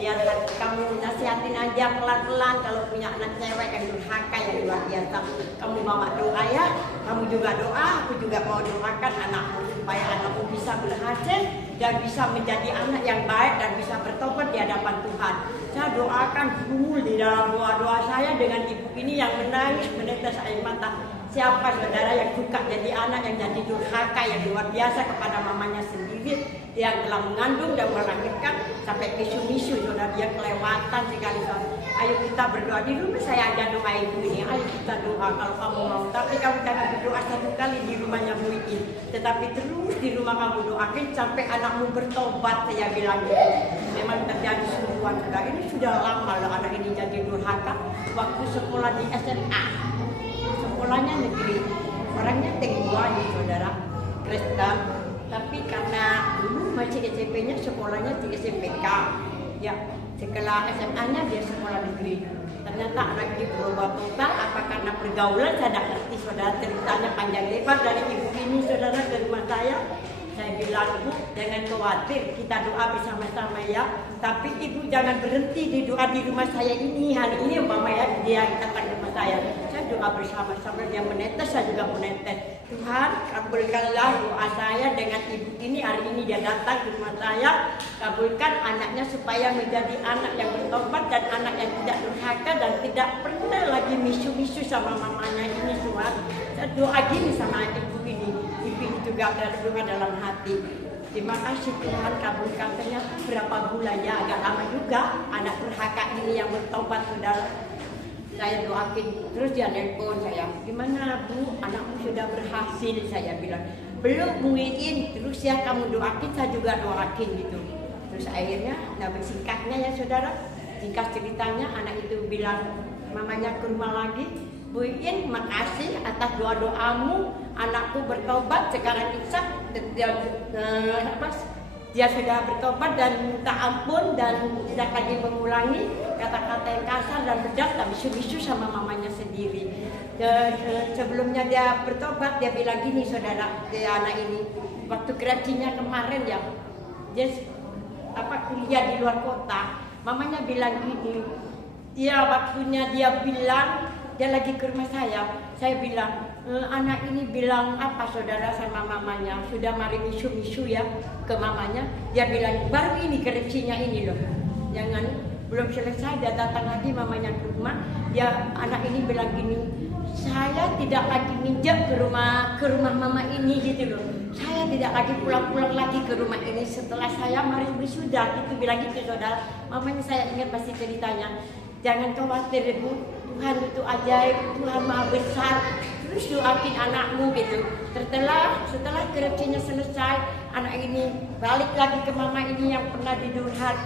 Biar kamu nasihatin aja pelan-pelan kalau punya anak cewek yang durhaka yang luar biasa. Kamu mama doa ya, kamu juga doa, aku juga mau doakan anakmu supaya anakmu bisa berhasil dan bisa menjadi anak yang baik dan bisa bertobat di hadapan Tuhan. Saya doakan full di dalam doa-doa saya dengan ibu ini yang menangis menetes air mata. Siapa saudara yang suka jadi anak yang jadi durhaka yang luar biasa kepada mamanya sendiri, yang telah mengandung dan melahirkan sampai misu-misu saudara, dia kelewatan sekali. Ayo kita berdoa di rumah, saya ada doa ibu ini. Ayo kita doa kalau kamu mau. Tapi kamu jangan berdoa satu kali di rumahnya Bu Iin, tetapi terus di rumah kamu doakan sampai anakmu bertobat. Saya bilang gitu. Memang terjadi sungguhan saudara. Ini sudah lama loh anak ini jadi durhaka. Waktu sekolah di SMA, sekolahnya negeri, orangnya tinggi saudara, Kristen. Tapi karena dulu masih SMP-nya sekolahnya di SMPK, ya setelah SMA-nya dia sekolah negeri. Ternyata anak ini berubah total, apa karena pergaulan saya tidak ngerti saudara, ceritanya panjang lebar dari ibu ini saudara ke rumah saya. Saya bilang, Bu, jangan khawatir, kita doa bersama-sama ya. Tapi ibu jangan berhenti di doa di rumah saya ini. Hari ini mama ya, dia datang ke rumah saya. Saya doa bersama-sama, dia menetes, saya juga menetes. Tuhan, kabulkanlah doa saya dengan ibu ini. Hari ini dia datang ke rumah saya. Kabulkan anaknya supaya menjadi anak yang bertobat dan anak yang tidak durhaka dan tidak pernah lagi misu-misu sama mamanya ini Tuhan. Saya doa gini sama ibu ini. Ibu ini juga berdoa dalam hati. Terima kasih Tuhan, kabulkan. Ternyata berapa bulan ya, agak lama juga anak durhaka ini yang bertobat saudara. Saya doakin, terus dia nelpon saya, gimana Bu, anakmu sudah berhasil? Saya bilang, belum Bu Iin, terus ya kamu doakin, saya juga doakin gitu. Terus akhirnya, nah singkatnya ya saudara, singkat ceritanya anak itu bilang, mamanya ke rumah lagi, Bu Iin makasih atas doa-doamu, anakku bertobat, sekarang dia sudah bertobat dan minta ampun dan tidak lagi mengulangi kata-kata yang kasar dan pedas dan bisu-bisu sama mamanya sendiri. Sebelumnya dia bertobat, dia bilang gini saudara, anak ini waktu kerjaannya kemarin ya, dia kuliah di luar kota, mamanya bilang gini, dia waktunya dia bilang dia lagi ke rumah saya bilang, anak ini bilang apa saudara sama mamanya, sudah mari misu-misu ya ke mamanya. Dia bilang, baru ini korupsinya ini loh, jangan belum selesai dia datang lagi mamanya ke rumah. Dia anak ini bilang gini, saya tidak lagi minjem ke rumah mama ini gitu loh. Saya tidak lagi pulang-pulang lagi ke rumah ini setelah saya mari wisuda gitu, bilang gitu saudara. Mamanya saya ingat pasti ceritanya. Jangan khawatir Bu, Tuhan itu ajaib, Tuhan maha besar. Terus doakin anakmu gitu. Setelah korupsinya selesai, anak ini balik lagi ke mama ini yang pernah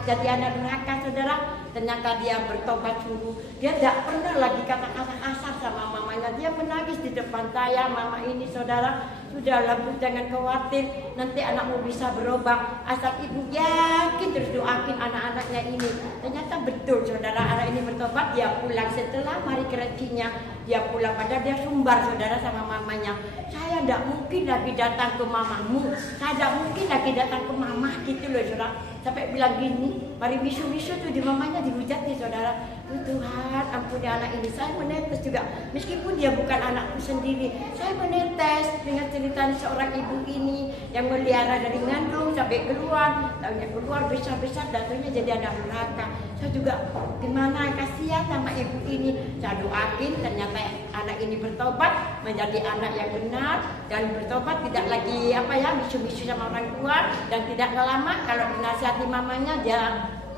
jadi anak durhaka saudara. Ternyata dia bertobat sungguh. Dia tidak pernah lagi kata-kata kasar sama mamanya. Dia menangis di depan saya, mama ini saudara. Sudahlah Bu, jangan khawatir, nanti anakmu bisa berubah. Asal ibu yakin terus doakin anak-anaknya ini. Ternyata betul saudara, anak ini bertobat, dia pulang setelah mari korupsinya. Dia pulang, padahal dia sumbar saudara sama mamanya. Saya tidak tidak mungkin lagi datang ke mamamu, saya tidak mungkin lagi datang ke mama gitu loh saudara. Sampai bilang gini, mari bisu-bisu tuh di mamanya dihujat nih saudara. Tuhan ampuni anak ini, saya menetes juga. Meskipun dia bukan anakku sendiri, saya menetes dengan cerita seorang ibu ini yang melihara dari ngandung sampai keluar, tahunya keluar besar-besar, datangnya jadi anak neraka. Saya juga gimana, kasihan sama ibu ini. Saya doain ternyata anak ini bertobat menjadi anak yang benar dan bertobat, tidak lagi bisu-bisu sama orang tua, dan tidak lama kalau dinasihati mamanya dia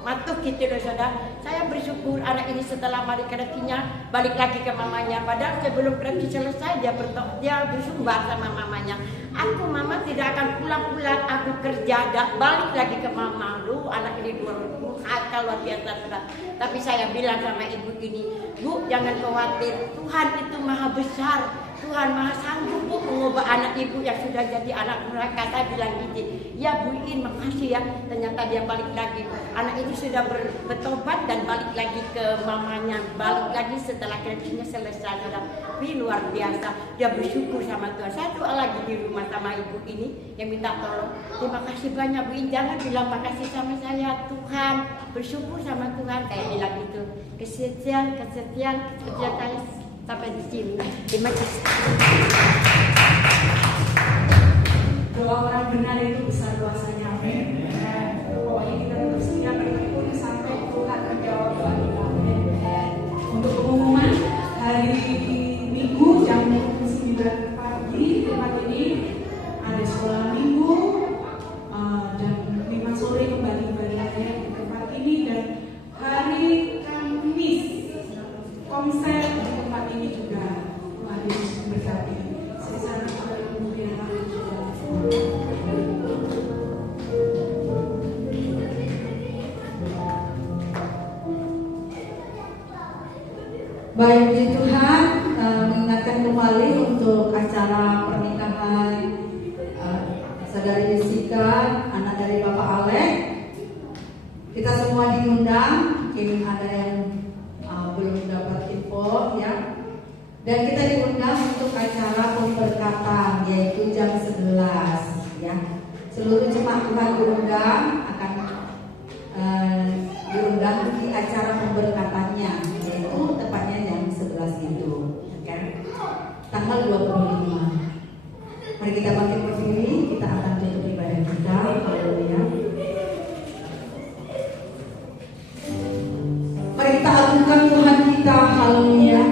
matuh gitu loh saudara. Saya bersyukur anak ini setelah balik rekinya balik lagi ke mamanya. Padahal sebelum reki selesai dia bersumbar sama mamanya. Aku mama tidak akan pulang-pulang, aku kerja, balik lagi ke mama. Lu anak ini durhaka luar biasa saudara. Tapi saya bilang sama ibu ini, Bu jangan khawatir, Tuhan itu maha besar. Tuhan maha sanggup Bu mengubah anak ibu yang sudah jadi anak neraka. Saya bilang gitu, ya Bu In makasih ya. Ternyata dia balik lagi. Anak ini sudah bertobat dan balik lagi ke mamanya. Balik lagi setelah kerjanya selesai. Tapi luar biasa, dia bersyukur sama Tuhan. Saya doa lagi di rumah sama ibu ini yang minta tolong. Terima kasih banyak Bu In, jangan bilang makasih sama saya. Tuhan, bersyukur sama Tuhan. Kayak bilang gitu. Kesetiaan saya sampai di sini. Terima kasih. Doa orang benar itu besar kuasanya. Amin. Pokoknya kita terus setia bertekun sampai Tuhan menjawab doa kita. Untuk pengumuman hari Minggu jam 9 pagi tempat ini ada sekolah minggu, dan 5 sore kembali ibadah di tempat ini, dan hari Kamis konser di tempat ini juga. Tuhan Yesus memberkati. Saya sangat kemudian Baik, puji Tuhan, mengingatkan kembali untuk acara pernikahan saudari Jessica, anak dari Bapak Alek. Kita semua diundang, mungkin ada yang belum dapat info ya. Dan kita diundang untuk acara pemberkatan yaitu jam 11 ya. Seluruh jemaat Tuhan diundang, akan diundang di acara pemberkatannya, yaitu tepatnya jam 11 itu, kan? Tanggal 25. Mari kita bangkit berdiri, kita akan tutup ibadah kita. Haleluya. Mari kita agungkan Tuhan kita. Haleluya.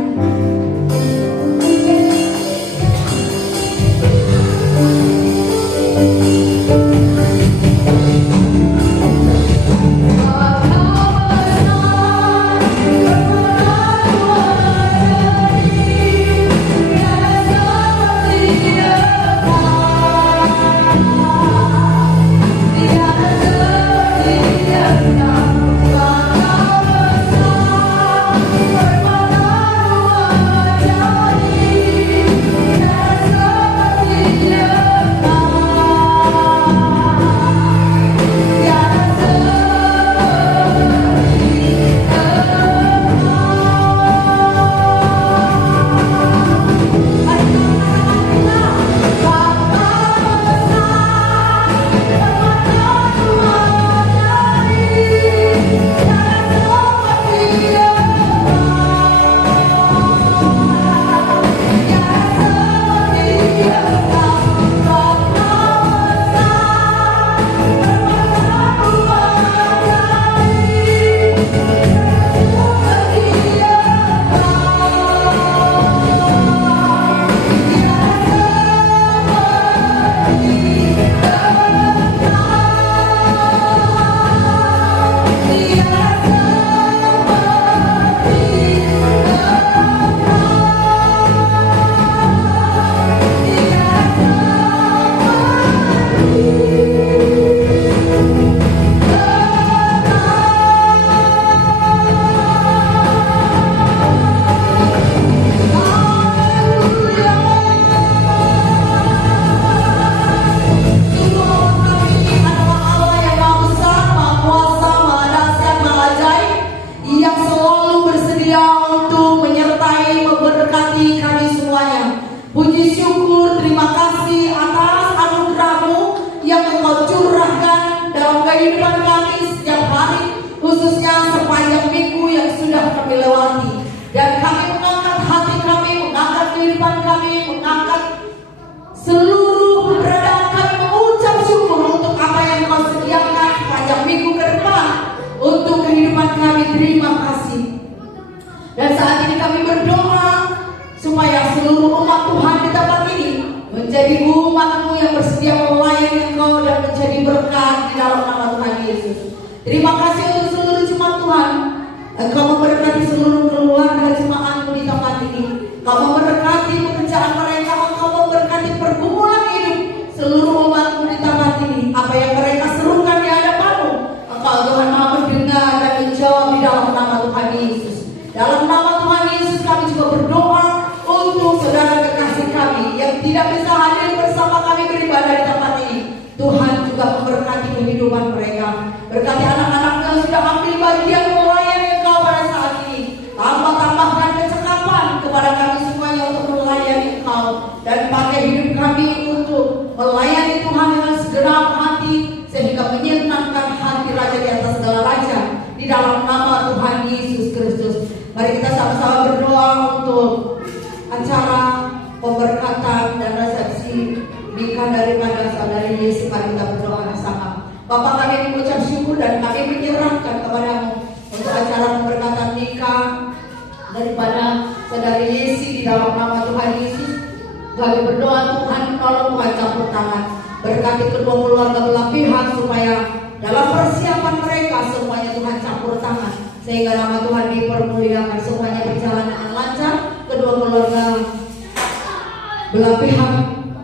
kehidupan kami, mengangkat seluruh keberadaan kami, mengucap syukur untuk apa yang Kau sediakan sepanjang minggu ke depan untuk kehidupan kami. Terima kasih. Dan saat ini kami berdoa supaya seluruh umat Tuhan di tempat ini menjadi umat-Mu yang bersedia melayani Engkau dan menjadi berkat di dalam nama Tuhan Yesus. Terima kasih untuk seluruh jemaat Tuhan. Engkau memberkati seluruh keluarga jemaat-Mu di tempat ini. Engkau memberkati pekerjaan mereka. Engkau memberkati pergumulan hidup seluruh umat-Mu di tempat ini. Apa yang mereka serukan di hadapan-Mu, Engkau Tuhan Maha mendengar dan menjawab di dalam nama Tuhan Yesus. Dalam nama Tuhan Yesus kami juga berdoa untuk saudara kekasih kami yang tidak bisa hadir bersama kami beribadah di tempat ini. Tuhan juga memberkati kehidupan mereka. Berkati anak-anak yang sudah ambil bagian melayani Engkau pada saat ini. Tambahkan kecekapan kepada kami semuanya untuk melayani Engkau. Dan pakai hidup kami untuk melayani Tuhan dengan segenap hati, sehingga menyenangkan hati Raja di atas segala raja. Di dalam nama Tuhan Yesus Kristus. Mari kita sama-sama berdoa untuk acara pemberkatan dan resepsi nikah daripada saudari Yesi. Mari kita berdoa bersama. Bapa, kami mengucap syukur dan kami menyerahkan kepadamu untuk acara pemberkatan nikah daripada saudari Yesi di dalam nama Tuhan Yesus. Kami berdoa Tuhan, tolong Tuhan campur tangan, berkati kedua keluarga belah pihak supaya dalam persiapan mereka semuanya Tuhan campur tangan, sehingga nama Tuhan dipermuliakan, semuanya berjalan dengan lancar. Kedua keluarga belah pihak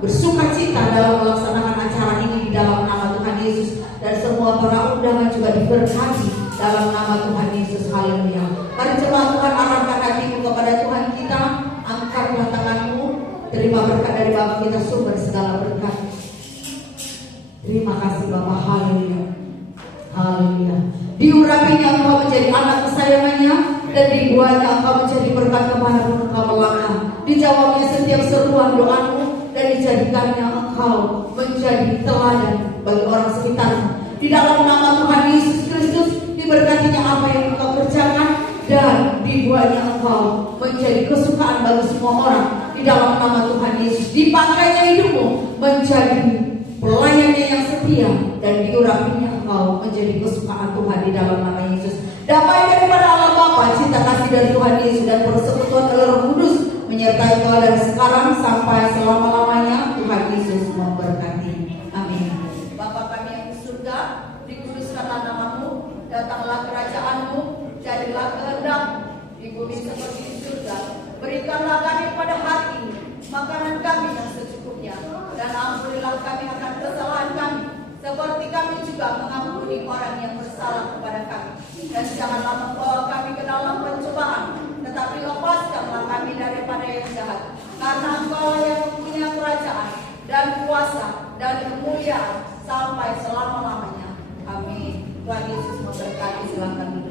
bersuka cita dalam melaksanakan acara ini di dalam nama Tuhan Yesus. Dan semua para undangan juga diberkati dalam nama Tuhan Yesus. Haleluya. Mari jemaat Tuhan, arahkan hatimu kepada Tuhan kita. Angkatlah tanganmu. Terima berkat dari Bapa kita, sumber segala berkat. Terima kasih Bapa. Haleluya. Haleluya. Diurapinya engkau menjadi anak kesayangannya, dan dibuatnya engkau menjadi berkat kepada engkau melangkah. Dijawabnya setiap seruan doamu, dan dijadikannya engkau menjadi teladan bagi orang sekitarmu. Di dalam nama Tuhan Yesus Kristus, diberkatinya apa yang engkau kerjakan, dan dibuatnya engkau menjadi kesukaan bagi semua orang. Di dalam nama Tuhan Yesus, dipakainya hidupmu menjadi pelayannya yang setia, dan diurapinya engkau menjadi kesukaan Tuhan di dalam nama Yesus. Damai daripada Allah Bapa, cinta kasih dari Tuhan Yesus, dan persekutuan Roh Kudus menyertai engkau dari sekarang sampai selama-lamanya. Tuhan Yesus memberkati. Amin. Bapa kami yang di surga, dikuduskanlah namamu, datanglah kerajaanmu, jadilah kehendak di bumi seperti di surga. Berikanlah kami pada hari ini makanan kami yang secukupnya, dan ampunilah kami akan kesalahan kami, seperti kami juga mengampuni orang yang bersalah kepada kami. Dan janganlah membawa kami ke dalam pencobaan, tetapi lepaskanlah kami daripada yang jahat. Karena Engkau yang mempunyai kerajaan dan kuasa dan kemuliaan sampai selama-lamanya. Amin. Tuhan Yesus memberkati. Silakan duduk.